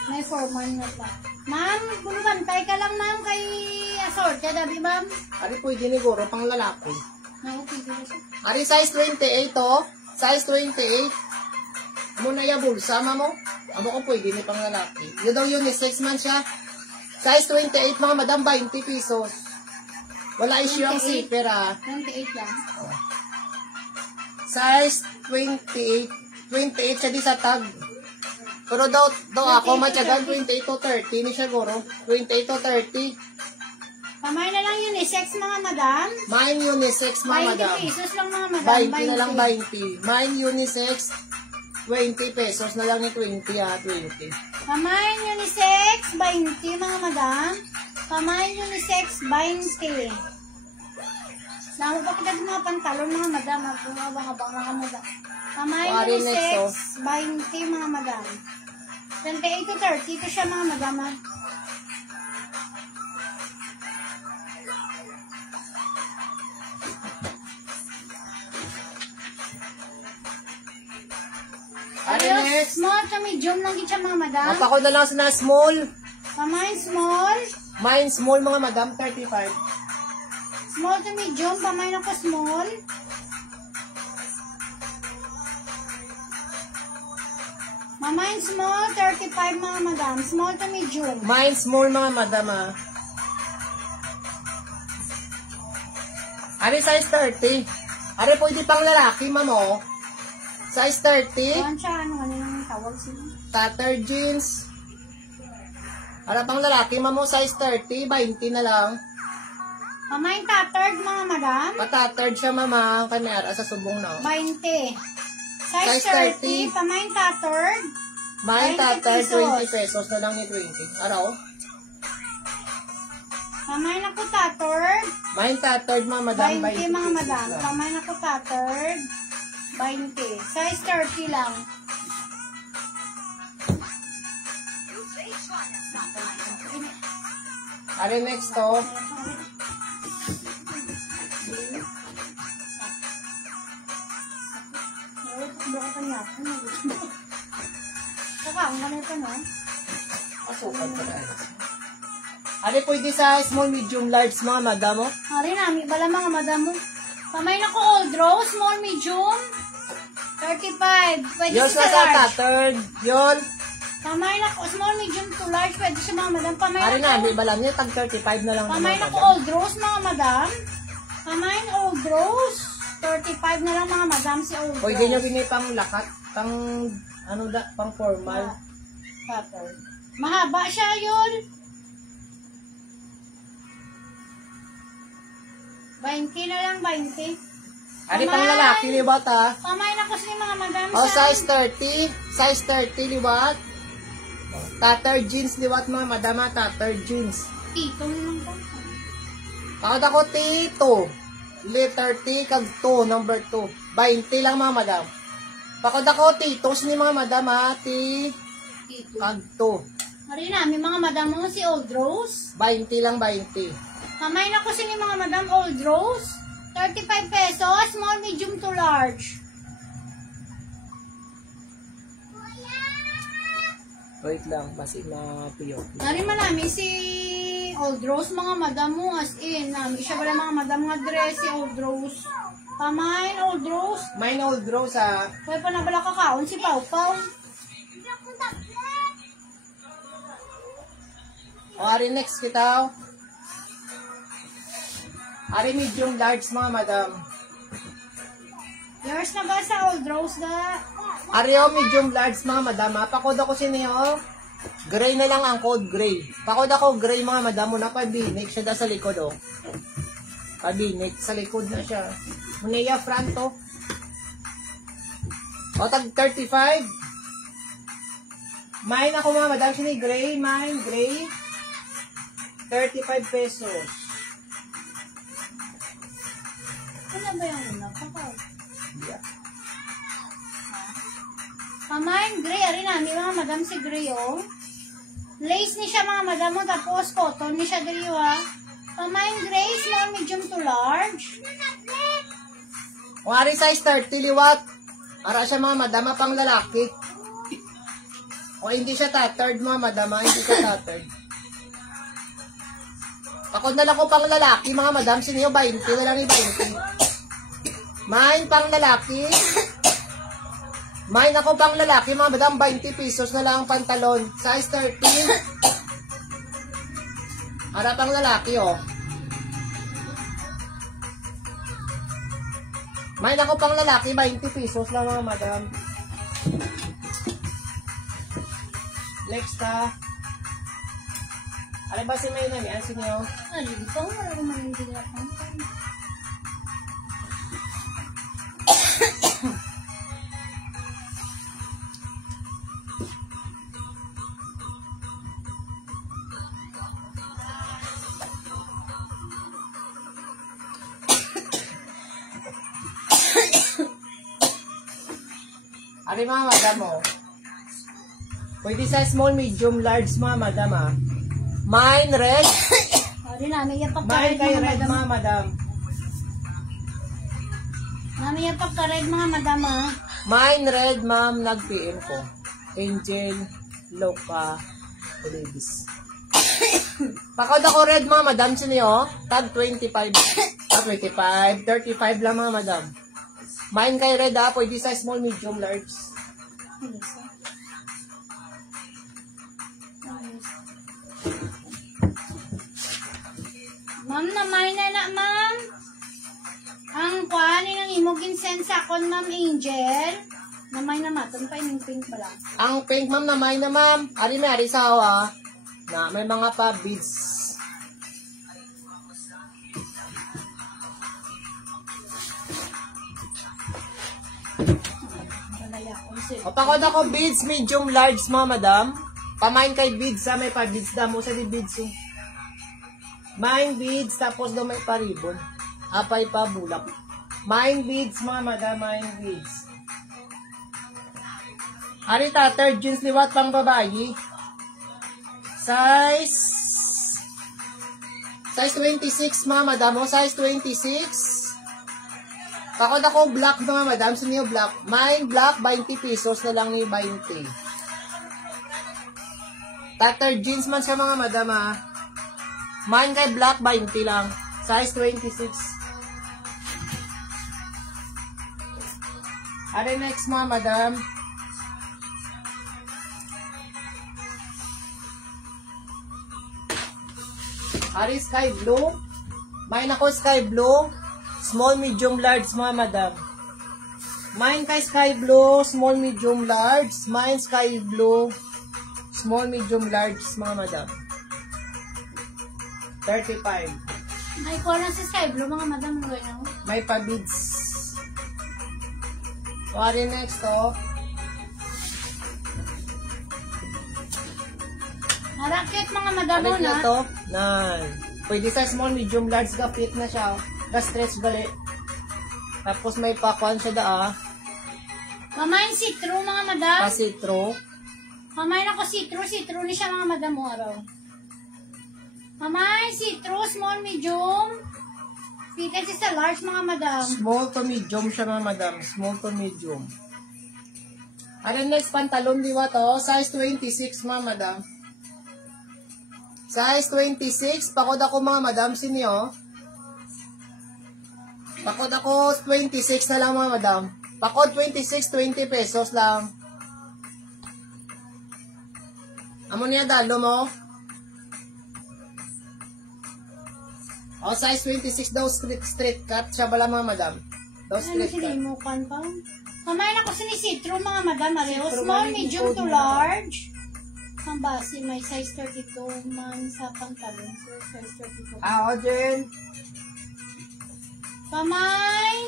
May formal na pa. Ma'am, bulubantay ka lang ma'am kay assorted, abi ma'am. Are pwede ni Goro pang lalaki. Nakupigil siya. Are size 28 to. Size 28. Muna ya bulsa, mamo. Amo ko pwede ni pang lalaki. Yun daw unisex man siya. Size 28, mga madam, 20 pesos. Wala issue ang 28. zipper, 28 lang. Size 28. 28 siya di sa tag. Pero daw ako matyagan 28 to 30 ni siya guro. 28 to 30. Pamay na lang unisex mga madam. Mine unisex, mga 20 madam. pesos lang mga madam. 20 na lang, 20. Mine unisex, 20 pesos na lang ni 20, 20. Pamay unisex, 20 mga madam. Pamay unisex, 20. Damo pa kita ng mga pantalon mga madam. Abang-abang mga madam. Pamay Wari unisex, next, 20 mga madam. 28 to 30 ito siya mga madam. Are Ayos, next. small to medium lang siya mga madam. Mapako na lang sa small. Pamay small. Mine small, mga madam, 35. Small to medium. Pamay na ko small. Mamain small, 35 mga madam. Small to medium. Mine small, mga madam, Are size 30. Are pwede pang lalaki, mamo. Size 30. Kuhan siya, ano yung tawag sila? Tatter jeans. Are pang lalaki, mamo, size 30. 20 na lang. Mamain tattered mga madam. Patattered siya, mama. Kanera sa subong na. 20. Size 30, pamain tattered. May 20 tatay, pesos. 20 pesos na lang ni 20. Araw? Pamain ako tattered. May tatay, mga madam, 20 mga pesos madam. lang. Pamain ako tattered. 20. Size 30 lang. Ano next to? Saka, ang ganito no? Asukan pa na. Ano pwede sa small, medium, large mga madam mo? Hari namin, bala mga madam mo. Pamain ako old rose, small, medium. 35. Pwede Yun siya sa large. tattered. Yun. Pamain ako small, medium to large. Pwede siya mga madam. Pamain Ano na, ako. may balam niya, tag 35 na lang. Pamain mga ako madam. old rose mga madam. Pamain old rose. 35 na lang mga madam si old rose. Pwede nyo gini pang lakat, pang, ano da, pang formal. Pattern. Mahaba siya yun. 20 na lang, 20. Ano pang lalaki, liwat ha? Pamain ako sa mga madam O, sa... size 30. Size 30, liwat. Tattered jeans, liwat mga madam ha, tattered jeans. Tito naman ko. Pakad ako T2. Letter T, kag 2, number 2. 20 lang mga madam. Pakad ako T2, ni mga madam ha, T, Tito. kag 2. Hari namin mga madam mo si Old Rose. 20 lang, 20. Pamain ako sa mga madam Old Rose. 35 pesos, small, medium to large. Wait lang, basi ma-piyo. Hari man namin si Old Rose, mga madam mo as in. Namin siya wala mga madam nga dress si Old Rose. Pamain Old Rose. Mine old rose ha. Kaya pa na bala kakaon si Pau Pau. O, ari next kita. Ari medium large mga madam. Yours na ba sa Old Rose ga? Ari o medium large mga madam ha. Pakod ako siniyo. Gray na lang ang code, gray. Pakod ako gray mga madam. Muna pabinik siya da sa likod o. Pabinik. Sa likod na siya. Muneya front o. O, tag 35. Mine ako mga madam. Sini gray. Mine gray. 35 pesos. Ano ba yung una? Kakaw. Yeah. Pamain gray. Ari namin mga madam si gray oh. Lace ni siya mga madam mo. Tapos cotton ni siya gray ha. Pamain gray. Small, medium to large. O, ari size 30 liwat. Ara siya mga madama pang lalaki. O, hindi siya tattered mga madama. Hindi siya tattered. Ako na lang ko pang lalaki mga madam. Siniyo 20. Wala ni 20. Mine pang lalaki. Mine ako pang lalaki mga madam. 20 pesos na lang ang pantalon. Size 30. Ara pang lalaki oh. May ako pang lalaki, 20 pesos lang mga madam. Next ha. Ano ba si May na yan? Sino yun? Ano ito? Wala ko manindili ako. Ano mga madam mo? Pwede sa small, medium, large mga madam ha. Mine red. Ari namin yung Mine pagka-red kay mga red madam. mga madam. Namin yung pagka-red mga madam ha. Mine red ma'am, nag-PM ko. Angel, Loca, Olibis. Pakod ako red mga madam, sino yun? Tag 25. Ah, 25. 35 lang mga madam. Mine kay red ha, pwede sa small, medium, large. Ma'am, namay na ma'am. Ang kuhanin ng imogin send sa akon, ma'am Angel. Namay na matan pa yung pink pala. Ang pink ma'am na may na ma'am. Ari may ari sawa. Na may mga pa beads. silk. O pakod ako beads, medium, large mga madam. Pamain kay beads ha, may pa beads na mo sa di beads eh. Main beads, tapos daw may pa ribbon. Apay pa bulak. Main beads mga madam, main beads. Arita, third jeans liwat pang babayi. Size 26 mga madam, size 26. Pakod ako black mga madam, sino yung black? Mine black, 20 pesos na lang ni 20. Tattered jeans man siya mga madam ha. Mine kay black, 20 lang. Size 26. Are next mga madam. Are sky blue. Mine ako sky blue. Small, medium, large, mga madam. Mine kay sky blue, small, medium, large. Mine sky blue, small, medium, large, mga madam. 35. May kuha na si Sky Blue, mga madam. May pa-beads. Wari next, oh. Harap cute, mga madam mo Alit na. na to. Nan. Pwede sa small, medium, large, ka fit na siya, oh. Stretch gali. Tapos may pakuan siya daa. Pamain citro, mga madam. Pasitro. Pamain ako citro. Citro ni siya, mga madam mo araw. Pamain citro, small, medium. Fitted siya sa large, mga madam. Small to medium siya mga madam. Small to medium. Ano next pantalon diwa to? Size 26 mga madam. Size 26. Pakod ako mga madam. Sinyo? Pakod ako 26 na lang mga madam. Pakod 26, 20 pesos lang. Amo niya dalo mo? O, size 26 daw straight cut. Siya bala mga madam. Daw Ano straight cut. sinimukan pa? Pamain ako sinisitro, mga madam. Areo, Citro, small, mali, medium code to na. large. Ang base, may size 32 man sa pantalon. So, size 32. Ah, o, Jen. Pamain.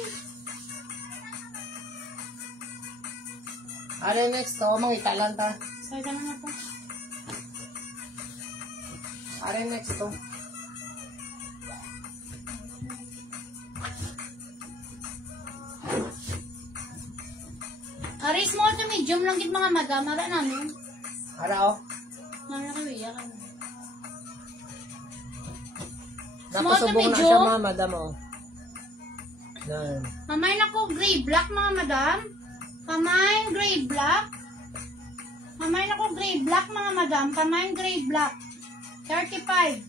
Are next to, mangita lang ta. Sorry ka na to. Are next to. Ari, small to medium lang gid mga madam. Ara namin. Ara o. Nakakawiya ka na. Small to Napasubong na medium? siya mga madam o. Yan. Pamain ako gray black, mga madam. Pamain gray black. Pamain ako gray black, mga madam. Pamain gray black. 35.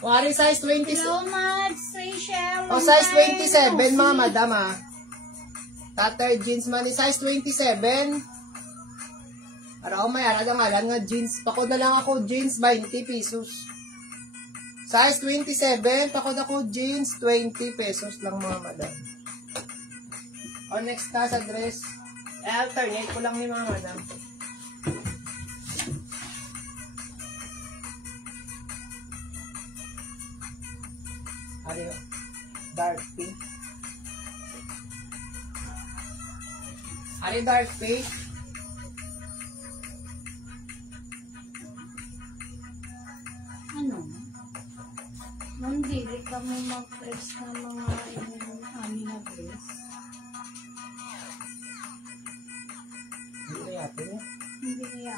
Wari size 26. Hello, Mads. Rachel. O size 27 mga madam ha. Tattered jeans man ni size 27. Para ako may arad ang alam nga jeans. Pakod na lang ako jeans 20 pesos. Size 27. Pakod ako jeans 20 pesos lang mga madam. O next ka sa dress. Alternate ko lang ni mga madam. Ano yun? Dark pink. Ano yung dark pink? Ano? Nandili ka mo mag-press ng mga amin na dress. Hindi na yata yun. Hindi kaya.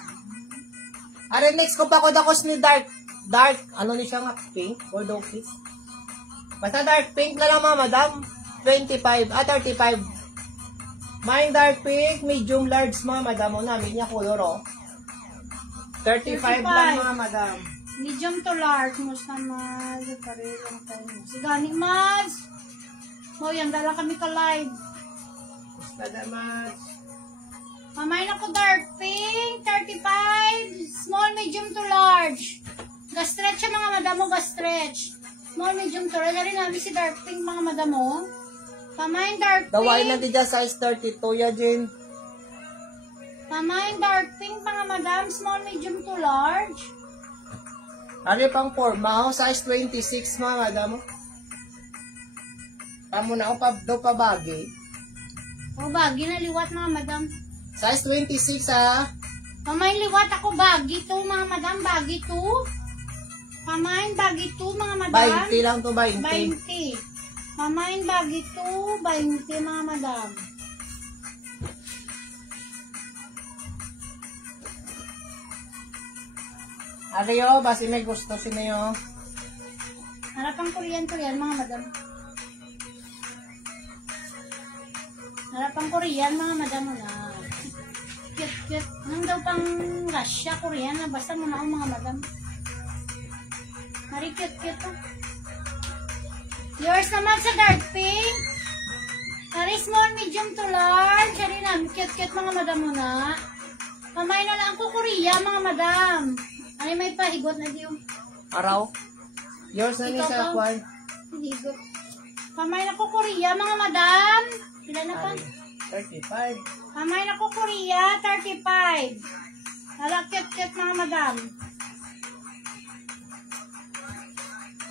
Ano next ko pa ko ni dark. Dark, ano ni siya nga? Pink? Or dopey? Basta dark pink na lang mga madam. 25, 35. Mine dark pink, medium large mga madam. O namin niya color o. 35 lang mga madam. Medium to large. Musta Mads? Pareho lang tayo. Sige, Mads. O yan, dala kami ka live. Basta naman. Pamain ako dark pink, 35, small, medium to large. Ga-stretch siya mga madamo, ga-stretch. Small, medium to large. Rin namin si dark pink mga madamo. Pamain dark pink. Dawain natin dyan size 32 ya, Jen. Pamain dark pink mga madam, small, medium to large. Ano pang forma ako? Size 26 mga madam. Tamo na ako daw pa bagay. O, bagi na liwat mga madam. Size 26 ha. Pamain liwat ako bagi to mga madam. Bagi to. Pamain bagi to mga madam. 20 lang to, 20. 20. Pamain bagi to. 20 mga madam. Ariyo, basi may gusto sinayo. Harapang Korean mga madam. Harapang Korean mga madam na. Cute. Anong daw pang Russia, Korean na. Basta muna ako mga madam. Mari cute oh. Yours naman sa dark pink. Mari small, medium to large. Hari na, cute mga madam muna. Mamay na lang ko Korea mga madam. Ano may pahigot na diyo? Araw. Yours na ni Ikaw sa pa. kwan. Higot. Mamay na ko Korea mga madam. Ilan na pa? 35. Mamay na ko Korea, 35. Hala, cute mga madam.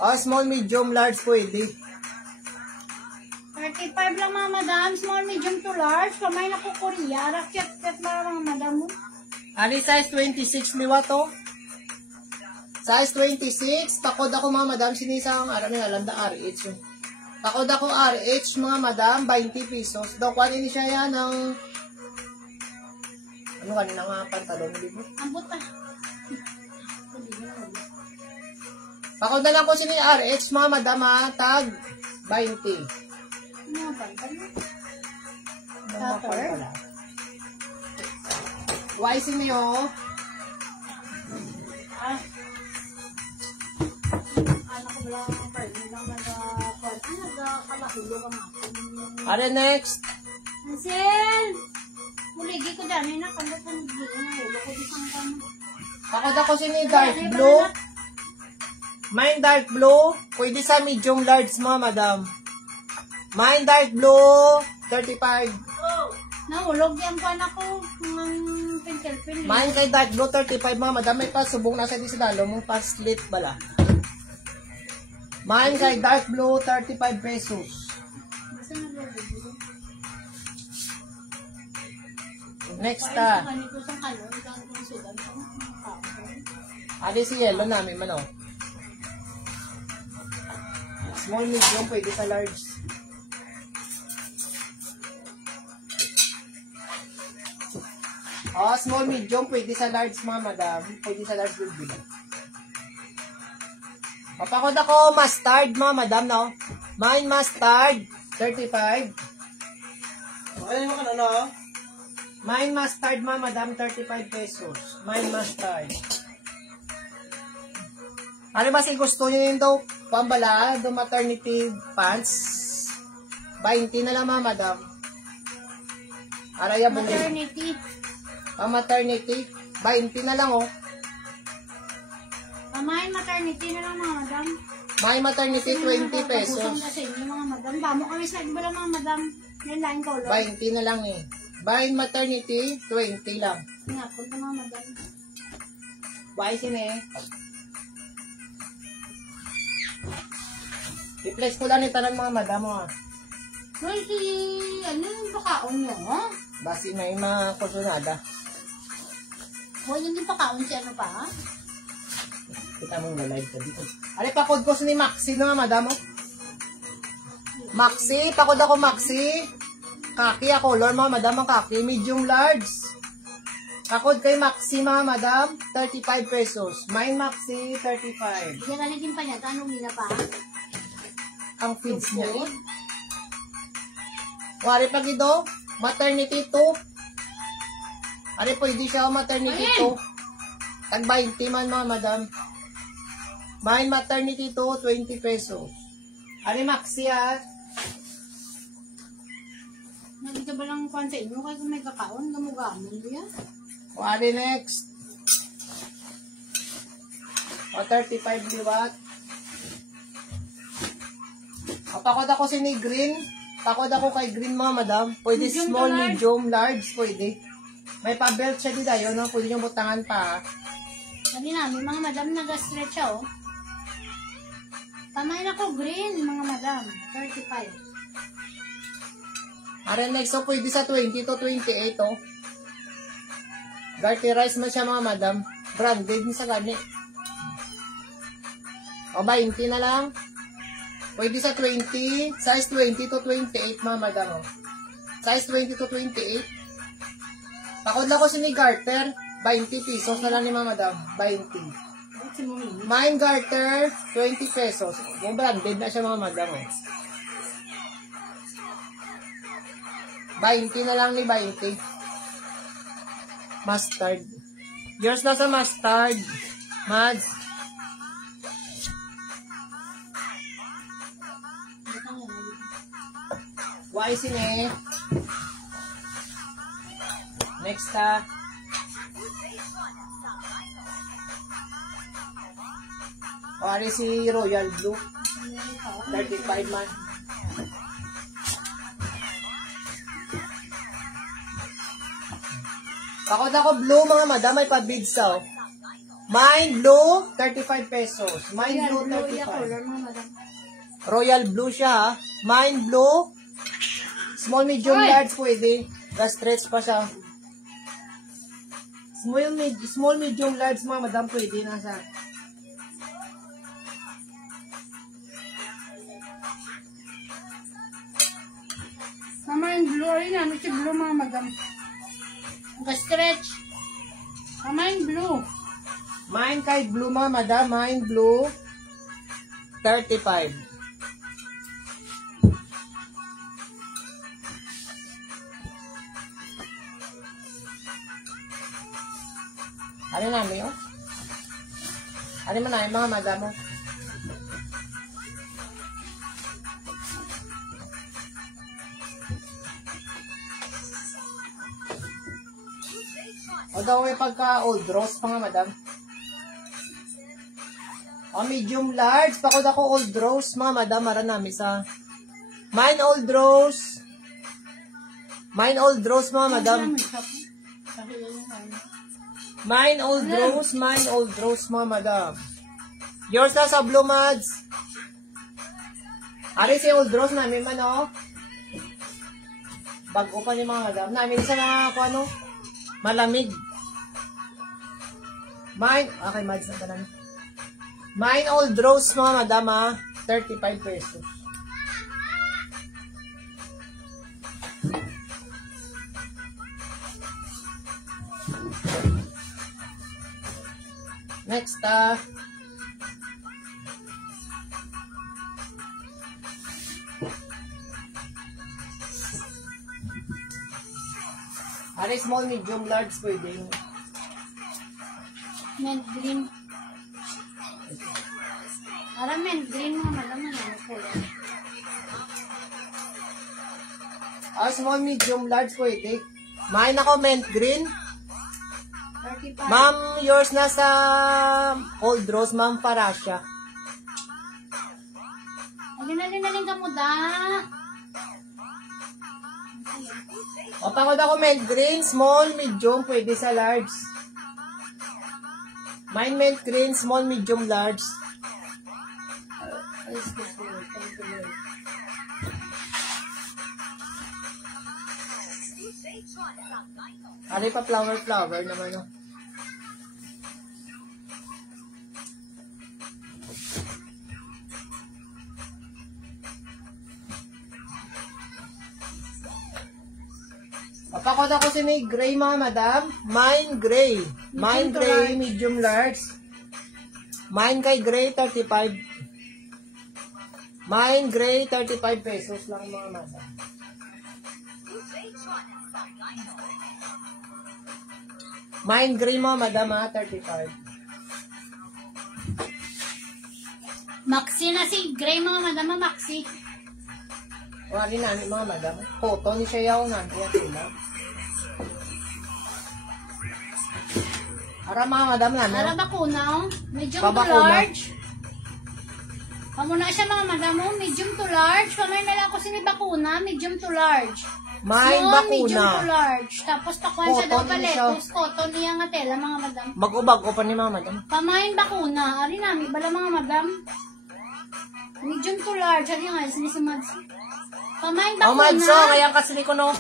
Oh, small, medium, large pwede. 35 lang mga madam, small, medium to large. Mamay na ko Korea, hala, cute mga madam mo. Ali, size 26 liwa to. Size 26. Takod ako mga madam. Sinisang, alam niya, landa RH yun. Takod ako RH mga madam. 20 pesos. Daw, kuhanin siya yan ng... Ano kanina nga pantalon? Ambot pa. Takod na lang ko sini RH mga madam ha. Tag 20. Ano pa? Tupper? Wise niyo. Ano ko lang ang pwede lang nagkalahilo ka nga. Ano next? Ansel! Muligi ko dami na kamot ang gulo na hulo ko disang kamo. Takod ako sini dark blue. Mine dark blue. Pwede sa medium large mga madam. Mine dark blue. 35. Nahulog yung pan ako ng pinkel-pin. Mine kay dark blue 35 mga madam. May pasubong nasa di sa dalo mong pa-slit bala. Mine kay dark blue 35 pesos. Next ta. Ali si yellow namin man oh. Small medium pwede sa large. Oh, small medium pwede sa large mga madam. Pwede sa large will bilang. Papakod ako mustard mga madam no. Mine mustard 35. Ano mo ka na? Mine mustard mga madam 35 pesos. Mine mustard. Ano ba si gusto niyo yun daw? Pambala, do maternity pants. 20 na lang mga madam. Araya bungin. Maternity. Pang maternity. 20 na lang oh. Pamain maternity na lang mga madam. May maternity 20 pesos. Pagkusang kasi inyo mga madam. Bamo kami sa iba lang mga madam. Yan lang color. 20 na lang eh. By maternity, 20 lang. Nga po ito mga madam. Why sini eh? I-place ko lang yung tanan mga madam mo ah. Well, ano yung pakaon nyo? Basi na yung mga kusunada. Huwag yun yung pakaon siya ano pa? Kita mong live ka dito. Ari, pakod ko ni Maxi na madam mo. Maxi, pakod ako Maxi. Kaki ako, color mga madam ang kaki. Medium large. Pakod kay Maxi mga madam, 35 pesos. Mine Maxi, 35. Yan alitin pa niya. Tanong nila pa. Ang feeds niya eh. Wari pag ito, maternity 2. Ari, pwede siya maternity 2. Tag 20 man mga madam. Mine maternity 2, 20 pesos. Ari, Maxi ah. Nandito ba lang kwan sa inyo? Kaya kung may kakaon, gamugamon mo yan. Wari next. O, 35 liwat. O, pakod ako si ni green. Pakod ako kay green mga madam. Pwede Medium small, to large. medium, large. Pwede. May pa-belt siya dito yun. No? Pwede nyo butangan pa. Sabi namin, mga madam nag-stretch siya, oh. Tamayin ako green, mga madam. 35. Are next, so pwede sa 20 to 28, oh. Garterize man siya mga madam. Branded ni sa gani. O, 20 na lang. Pwede sa 20, size 20 to 28 mga madam, oh. Size 20 to 28. Pakod lang ko si ni garter, 20 pesos na lang ni mga madam. 20. Mine garter, 20 pesos. Yung branded na siya mga madam, oh. 20 na lang ni 20. Mustard. Yours na sa mustard. Mads. Why sine? Next ha. Pare si Royal Blue. 35 man. Pakod ako blue mga madam, may pa-bids oh. Mine blue, 35 pesos. Mine blue, 35. Royal blue siya ha. Mine blue. Small, medium, large pwede. Stretch pa siya. Small, medium, large mga madam pwede na siya. Mama yung blue, ayun yan. Ito blue mga madam. Stretch. Mama yung blue. Mine kay blue mga madam. Mine blue, 35. Ano namin oh? Ano man na yung mga madam oh? O daw may pagka old rose pa nga madam. O medium large. Pakod ako old rose mga madam. Mara namin sa mine old rose. Mine old rose mga madam. Mine old rose. Mine old rose mga madam. Yours na sa blue mads. Ari si old rose namin man oh. Bago pa ni mga madam. Namin sa mga ano. Malamig. Mine, okay, mads na talaga. Mine old rose mga madam ha, 35 pesos. Next Ari small, medium, large pwede. Mint green. Para mint green mga madam na yan. Small, medium, large pwede. Mine ako mint green. 35. Ma'am, yours na sa old rose, ma'am, Parasha. Alin ka mo da. O, pakod ako mint green, small, medium, pwede sa large. Mine mint green, small, medium, large. Ano pa flower naman o. Papakot ako si may gray mga madam. Mine gray. Mine gray, medium large. Mine kay gray, 35. Mine gray, 35 pesos lang mga madam. Mine gray mga madam ha, 35. Maxi na si gray mga madam, maxi. Wala rin namin mga madam. Photo ni siya yaw namin. Yan sila. Ara mga madam namin. Para bakuna oh. Medium to Babakuna. large. Pamuna siya mga madam oh. Medium to large. Pamay na lang ako sini bakuna. Medium to large. May Small, bakuna. medium to large. Tapos takuan siya daw Cotton siya. paletos. Cotton niya nga tela mga madam. Mag-ubag pa ni mga madam. Pamain bakuna. Ari namin bala mga madam. Medium to large. Ari nga sinisimads. Pamain Oh, bakuna. Madso, kaya kasi ni ko no.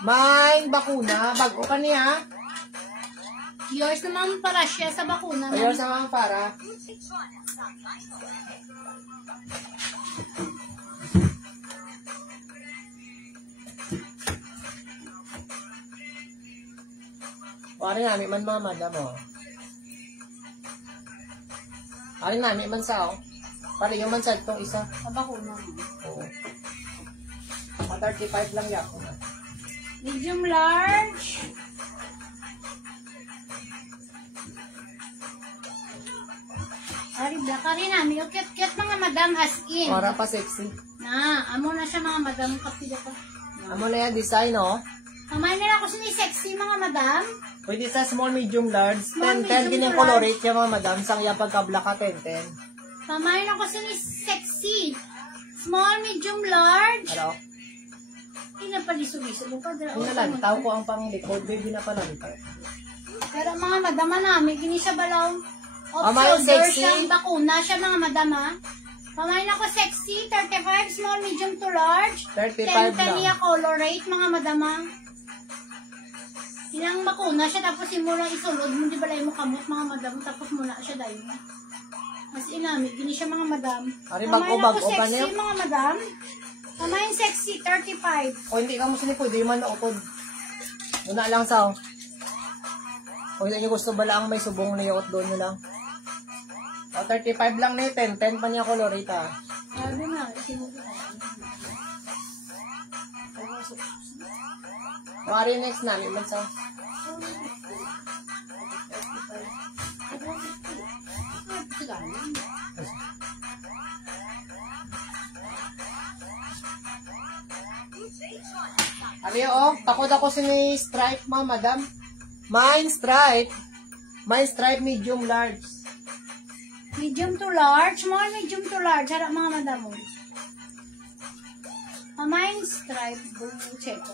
Main bakuna, bago ka niya. Yours naman para siya sa bakuna. Ayaw sa mga para. Wari nami man mga madam oh. Wari nami man sa oh. Pare yung man sa itong isa. Sa bakuna. Oo. 35 lang yan. Medium large. Ari, black ka rin namin. Yung cute-cute mga madam as in. Para pa sexy. Na, amo na siya mga madam. Kapila ka. Amo na yan design oh. Kamay nila ako sini sexy mga madam. Pwede sa small, medium, large. Small, 10-10 medium, din yung large. colorate yung mga madam. Sang iya pagka-black ka 10-10. Kamay na ako sini sexy. Small, medium, large. Hello? Hindi na paliso-liso. Pinalantaw ko ang pang-likod. Baby na palantaw. Pero mga madama namin, kini siya balaw. Kamay sexy. Siyang bakuna siya mga madama. Kamay na ko sexy. 35, small, medium to large. 35 10 lang. niya colorate mga madama. Inang bakuna siya tapos simulang isulod mo, di ba mo kamot mga madam, tapos muna siya dahil. Mas inamit, gini siya mga madam. Ari, Kamay na bago-bago ko pa sexy niyo? mga madam. Kamay sexy, 35. O hindi ka mo sini pwede man naupod. Muna lang sa o hindi nyo gusto ba lang may subong na yokot doon nyo lang. O 35 lang na 10 pa niya colorate ha. Sabi na, sinulit. Mari next namin man sa. Ari oh, takot ako sini stripe mga madam. Mine stripe. Mine stripe medium large. Medium to large, small, medium to large. Harap mga madam mo. Kamay stripe, check ko.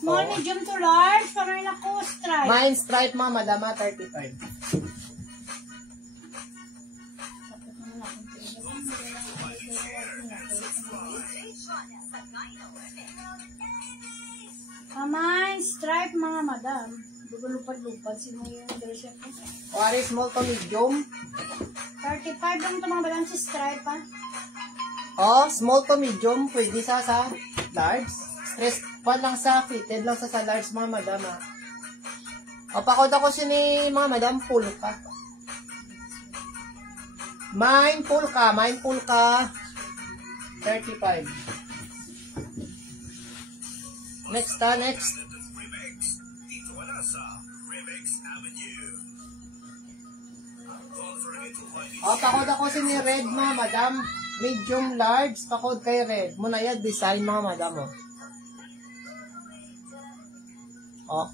Small, Oo. medium to large. Kamay na ko stripe. Mine stripe mga madam 35. Kamay stripe mga madam. Lupad-lupad. Sino yung dress ko? O ari small to medium. 35 lang ito mga madam si stripe ha. Oh, small to medium, pwede sa large. Stress pa lang sa fitted lang sa large mga madam ah. O pakod ako sini mga madam full ka. Mine full ka. 35. Next. O pakod ako sini red mga madam. Medium, large, pakod kay red. Muna yan, design mga madam, oh. Oh.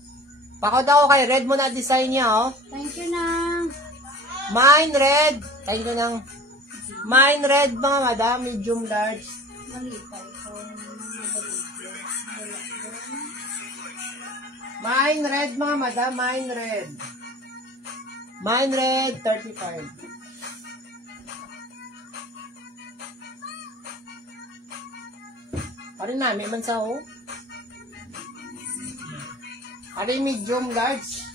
Pakod ako kay red muna design niya, oh. Thank you na. Mine red. Thank you nang. Mine red mga madam, medium, large. Malipay ko. Mine red mga madam, mine red. Mine red, 35. Ari namin man sa ho. Ari medium large.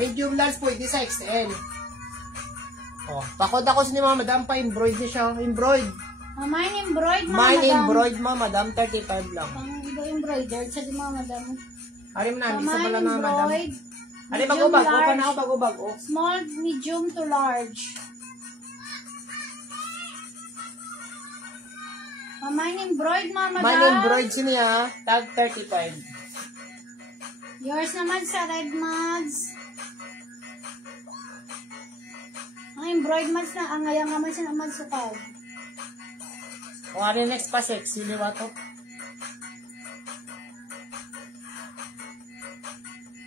Medium large pwede sa XL. Oh, pakod ako sa ni mga madam pa embroid niya siya. Embroid. Mine embroid mga Mine madam. embroid mga madam 35 lang. Pang embroidered sa di mga madam. Ari man namin sa Mine pala mga madam. embroid. Ari medium bago-bago pa large. na ako bago-bago. Small, medium to large. Mine embroid mga madam. Mine embroid siya tag 35. Yours naman sa red mugs. Ang embroid mugs na, ang ngayang naman siya naman sa tag. O ari next pa sexy liwa to.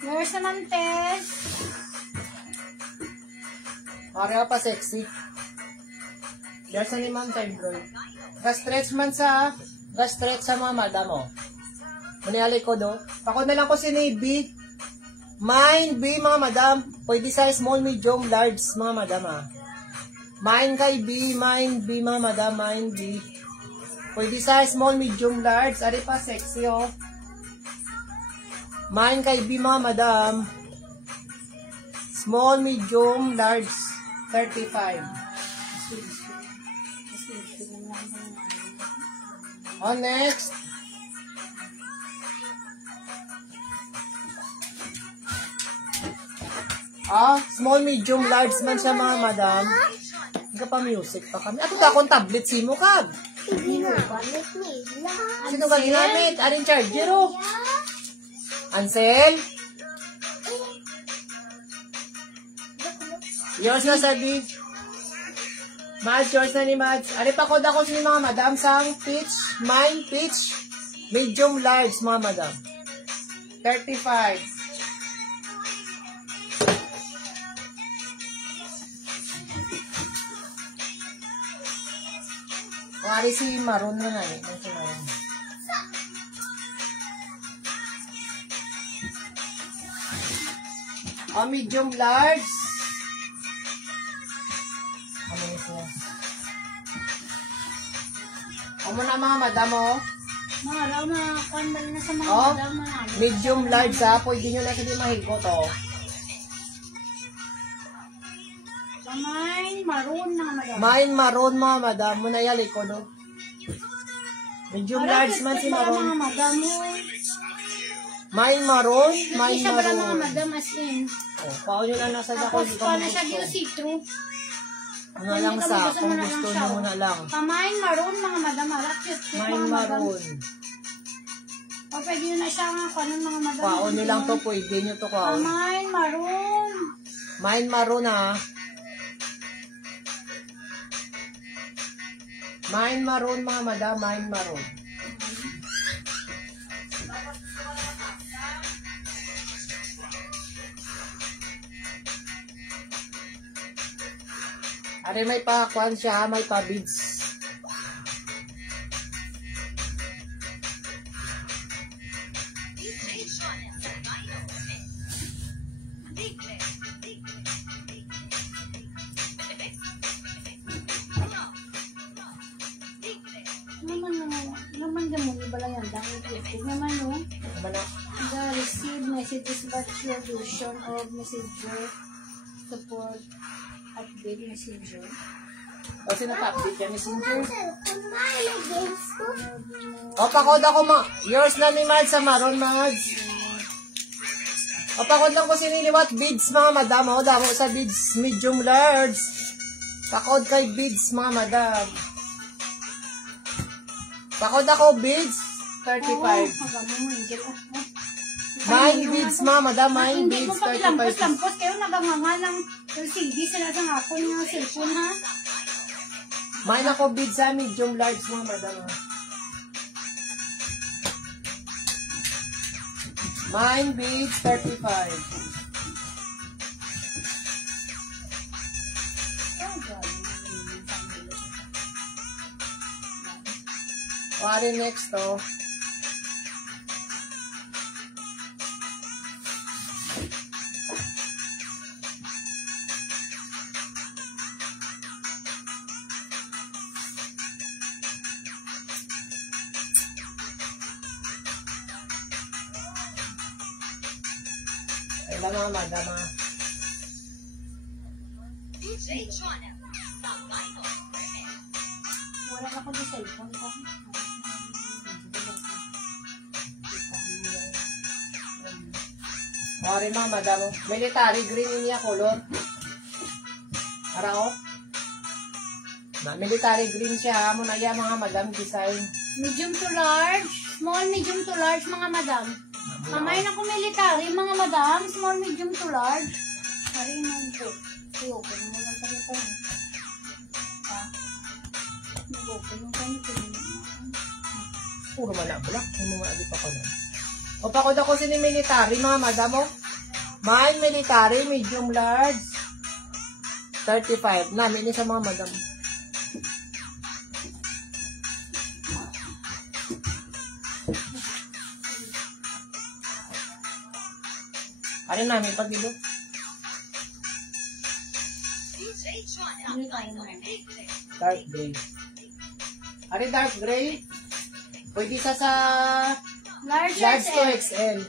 Yours naman, Tess. Ari pa sexy. There's ni ma'am sa embroid. Ga-stretch sa mga madam oh. Maniali ko do. Ako na lang ko si B. Mine B mga madam. Pwede sa small, medium, large mga madam ah. Mine kay B, mine B mga madam, mine B. Pwede sa small, medium, large. Ari pa, sexy oh. Mine kay B mga madam. Small, medium, large. 35. Oh, next. Small, medium, large man siya mga madam. Hindi pa music pa kami. Ato ka akong tablet, simo ka. Ginagamit nila. Sino ba ginamit? Aring charger oh. Ansel? Yours na sabi. Mads, yours na ni Mads. Ari pa kod ako sa mga madam sang peach, mine peach, medium large mga madam. 35. Wari si Maroon na na eh. Si Maroon. Medium large. Ano ito? Muna mga madam oh. Mga raw na kandal na sa mga Oh, madam na. medium large ha. Pwede nyo lang hindi mahigot oh. Mine maroon na madam. Mine maroon mga madam. Muna yali ko no. Medium large man si Mga maroon. madam mo. Mine maroon. Hindi Mine siya para mga maroon. madam as in. Oh, pao nyo lang nasa dako. Tapos pa na siya dito see-through. Ano lang sa kung gusto nyo muna lang. Mine maroon mga madam. Cute Mine maroon. O pwede yun na siya nga kanon mga madam. Pao nyo lang to. Pwede nyo to kao. Mine maroon. Mine maroon ha. Mine maroon mga madam. Mine maroon. Are may pa-kwan siya, may pa-beads. Naman gamon iba lang yan. Dahil ito naman no. Mana? The receive messages but your version of messenger support update messenger. O sinatapit yan, messenger. Kumain games ko. O pakod ako yours na ni Mads sa maroon, Mads. O pakod lang ko siniliwat beads mga madam. O damo sa beads medium large. Pakod kay beads mga madam. Pakod ako beads 35. Mine beads mga madam, mine Hindi beads ko pa 35. lampos kayo naganganga ng LCD sila sa akong cellphone ha. Mine ako beads sa medium large mga madam. Mine beads 35. Wari next to. Ay ba mga madama? Wala na ko sa cellphone ko. Wari mga madama. Military green niya color. Arao? Na military green siya ha. Muna yan mga madam design. Medium to large, small, medium to large mga madam. Mamay na ko military mga madam, small, medium to large. Sorry naman po. I-open mo lang kami po. Nag-open mo kami po. Puro malabla. Hindi mo maalit ako na. O pakod ako sa military mga madam o. Mine military, medium large. 35. Namin ni sa mga madam. Ano namin pag-ilo? Hindi tayo mo. Dark gray. Ari dark gray? Pwede sa Large large to XL. XL.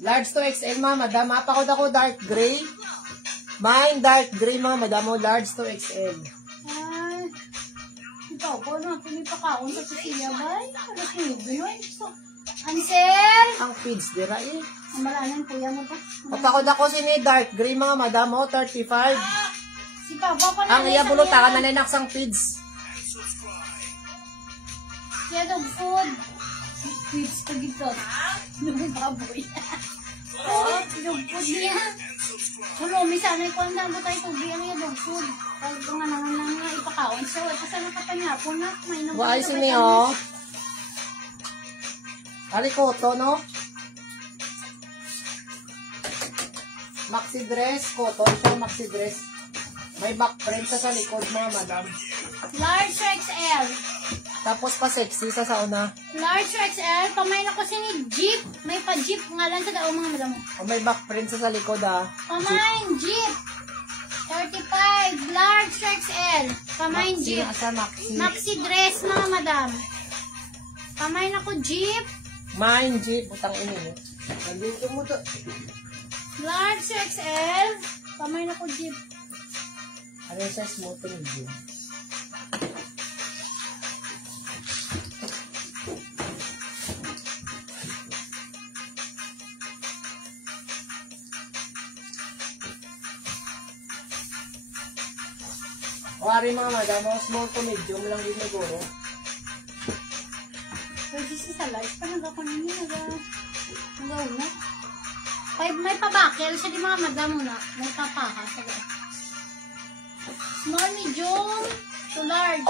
Large to XL mga madam. Mapakod ako dark gray. Mine dark gray mga madam mo. Large to XL. Ay. Ito po na. Pumipakaon sa Cecilia ba? Alas mo yun. So, Ansel! Ang feeds dira eh. Ang maraming kuya mo pa. Mapakod ako sini dark gray mga madam mo. 35. Si Papa pa na. Ang iya bulutakan na ninaksang feeds. Kaya dog food. Feeds pa dito. Nung baboy. Oh, dog food niya. Hulo, may sanay ko ang damo tayo tubig ang iya dog food. Pag nga naman nga ipakaon siya. Wala pa sana kapanyapon na. May nang Buhay sini oh. Ari koto no? Maxi dress, cotton siya maxi dress. May back print sa likod mga madam. Large XL. Tapos pa sexy sa sauna. Large XL. Pamain ako si ni Jeep. May pa-Jeep nga lang sa daong mga madam. O may back print sa likod ah. Pamain Jeep. 35. Large XL. Pamain Maxi Jeep. na sa maxi. Maxi dress mga madam. Pamain ako Jeep. Mine jeep, butang ini no. Nandito mo to. Large XL. Pamain ako Jeep. Ano yung size mo to medium? Wari mga madam, small to medium lang din siguro. Pwede sa large. Parang ako ninyo. Nag-una. May pabakel siya di mga madam mo na. May papaha sa loob. Small, medium, to large.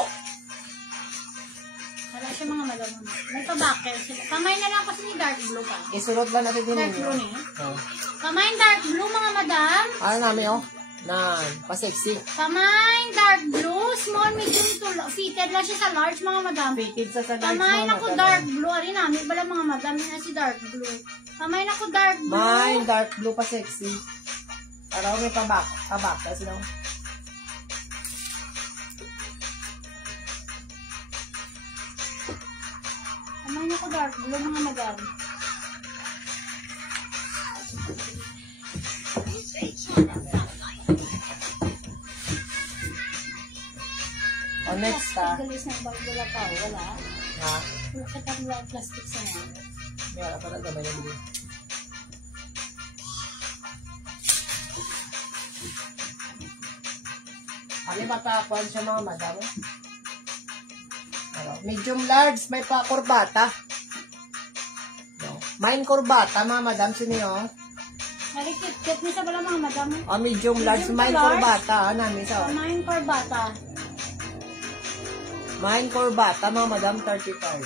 Wala siya mga madam mo na. May pabakel siya. Kamay na lang kasi ni dark blue pa. Isulot lang natin din Dark ninyo. blue ni. Oh. Kamay dark blue mga madam. Ano namin oh? Nan, pa-sexy. Kamay dark blue. Small, medium, to fitted lang siya sa large mga madam. Fitted sa large Kamay mga na ko madam. dark blue. Ari namin bala mga madam na si dark blue. Kamay na ko dark blue. Mine, dark blue pa sexy. Para may pabak. Kasi lang. Kamay na ko dark blue mga madam. O next ah. Galis na ibang wala pa. Wala. Ha? Wala ka tayong plastic sa mga. May wala pa nagabay na dito. Ano matakuan siya mga madam? Ano, medium large, may pa kurbata. No. Mine kurbata mga madam, sino yun? Hari kit ni sa bala mga madam. O medium large, Medium mine to large? kurbata. Namin sa Kamay for bata. mine kurbata mga madam, 35.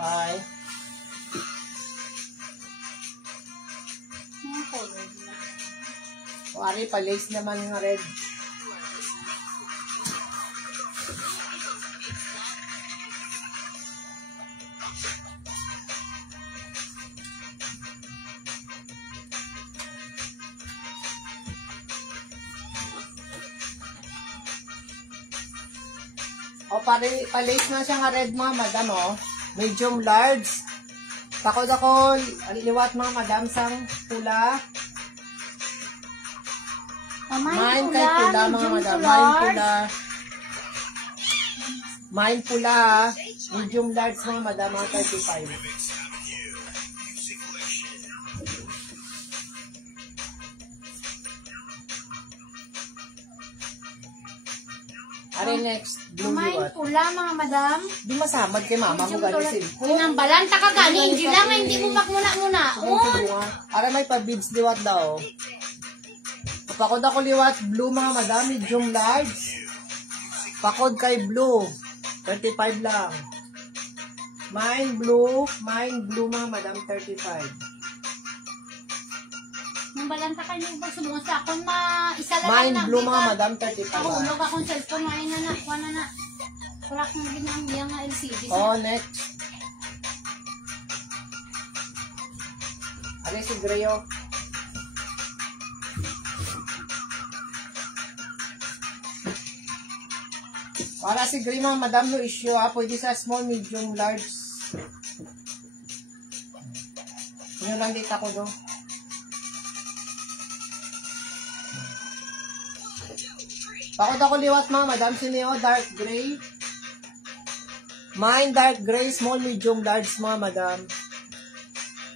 Ay. Mga color. Wari pa lace naman yung red. O pa-lace na siya nga red mga madam o. Medium large. Takod ako liwat mga madam sang pula. Kamay Mine pula, kay pula mga medium madam. to Mine large. pula. Mine pula. Medium large mga madam, mga 35. Are next, blue Kamay liwat. pula mga madam. Di masamad kay mama mo gani silko. Pinambalanta ka gani. Hindi lang hindi mo magmuna-muna. Un. Ara may pa-beads liwat daw. Pakod ako liwat, blue mga madam, medium large. Pakod kay blue, 35 lang. Mine blue mga madam, 35. Nung balanta ka niyo ba subungan sa akon isa lang Mine na blue kita. mga madam, 35. Ako ulog akong cellphone na ina na. Kuha na. Wala kang ginang iyang nga LCD. Oh, next. Are si Grayo. Para si green mga madam, no issue ha. Pwede sa small, medium, large. Yun lang dito ko do. Pakot ako liwat mga madam. Sineo, dark gray. Mine, dark gray, small, medium, large mga madam.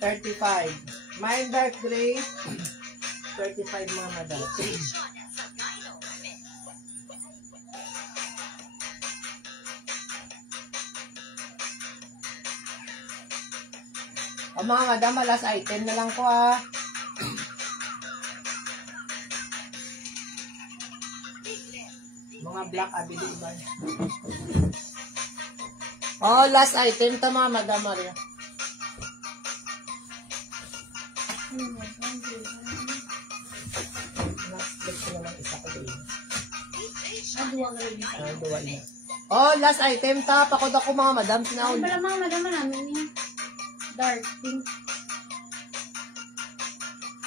35. Mine, dark gray. 35 mga madam. O mga madam, last item na lang ko ha. Mga black abiliban. Oh, last item ta mga madam Maria. Oh, last item ta. Pakod ako mga madam. Ay, Sinahon. pala mga madam namin niya. Dark pink.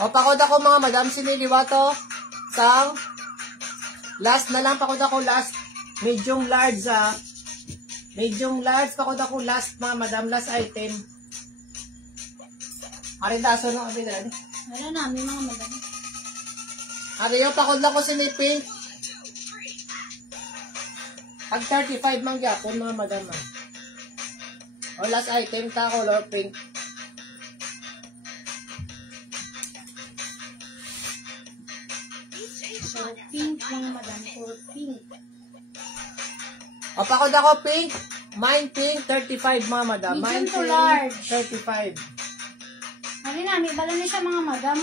O, pakod ako mga madam, siniliwa to. Sang, last na lang, pakod ako last. Medium large ha. Medium large, pakod ako last mga madam, last item. Arindaso nung abilan. Wala namin mga madam. Ariyo, pakod lang ko sinipink. Pag 35 mang gyapon mga madam ha. O, last item ta, color pink. For pink mga madam. For pink. O, pakod ako pink. Mine pink, 35 mga madam. Medium Mine to pink, large. 35. Ano namin, bala na siya mga madam.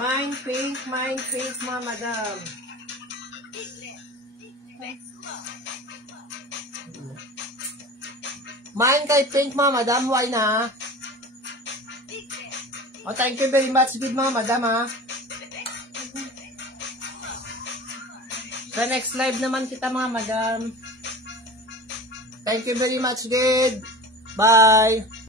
Mine pink, mga madam. Mine kay pink, mga madam. Why na? Oh, thank you very much, good mga madam, ha. Sa next live naman kita, mga madam. Thank you very much, good. Bye.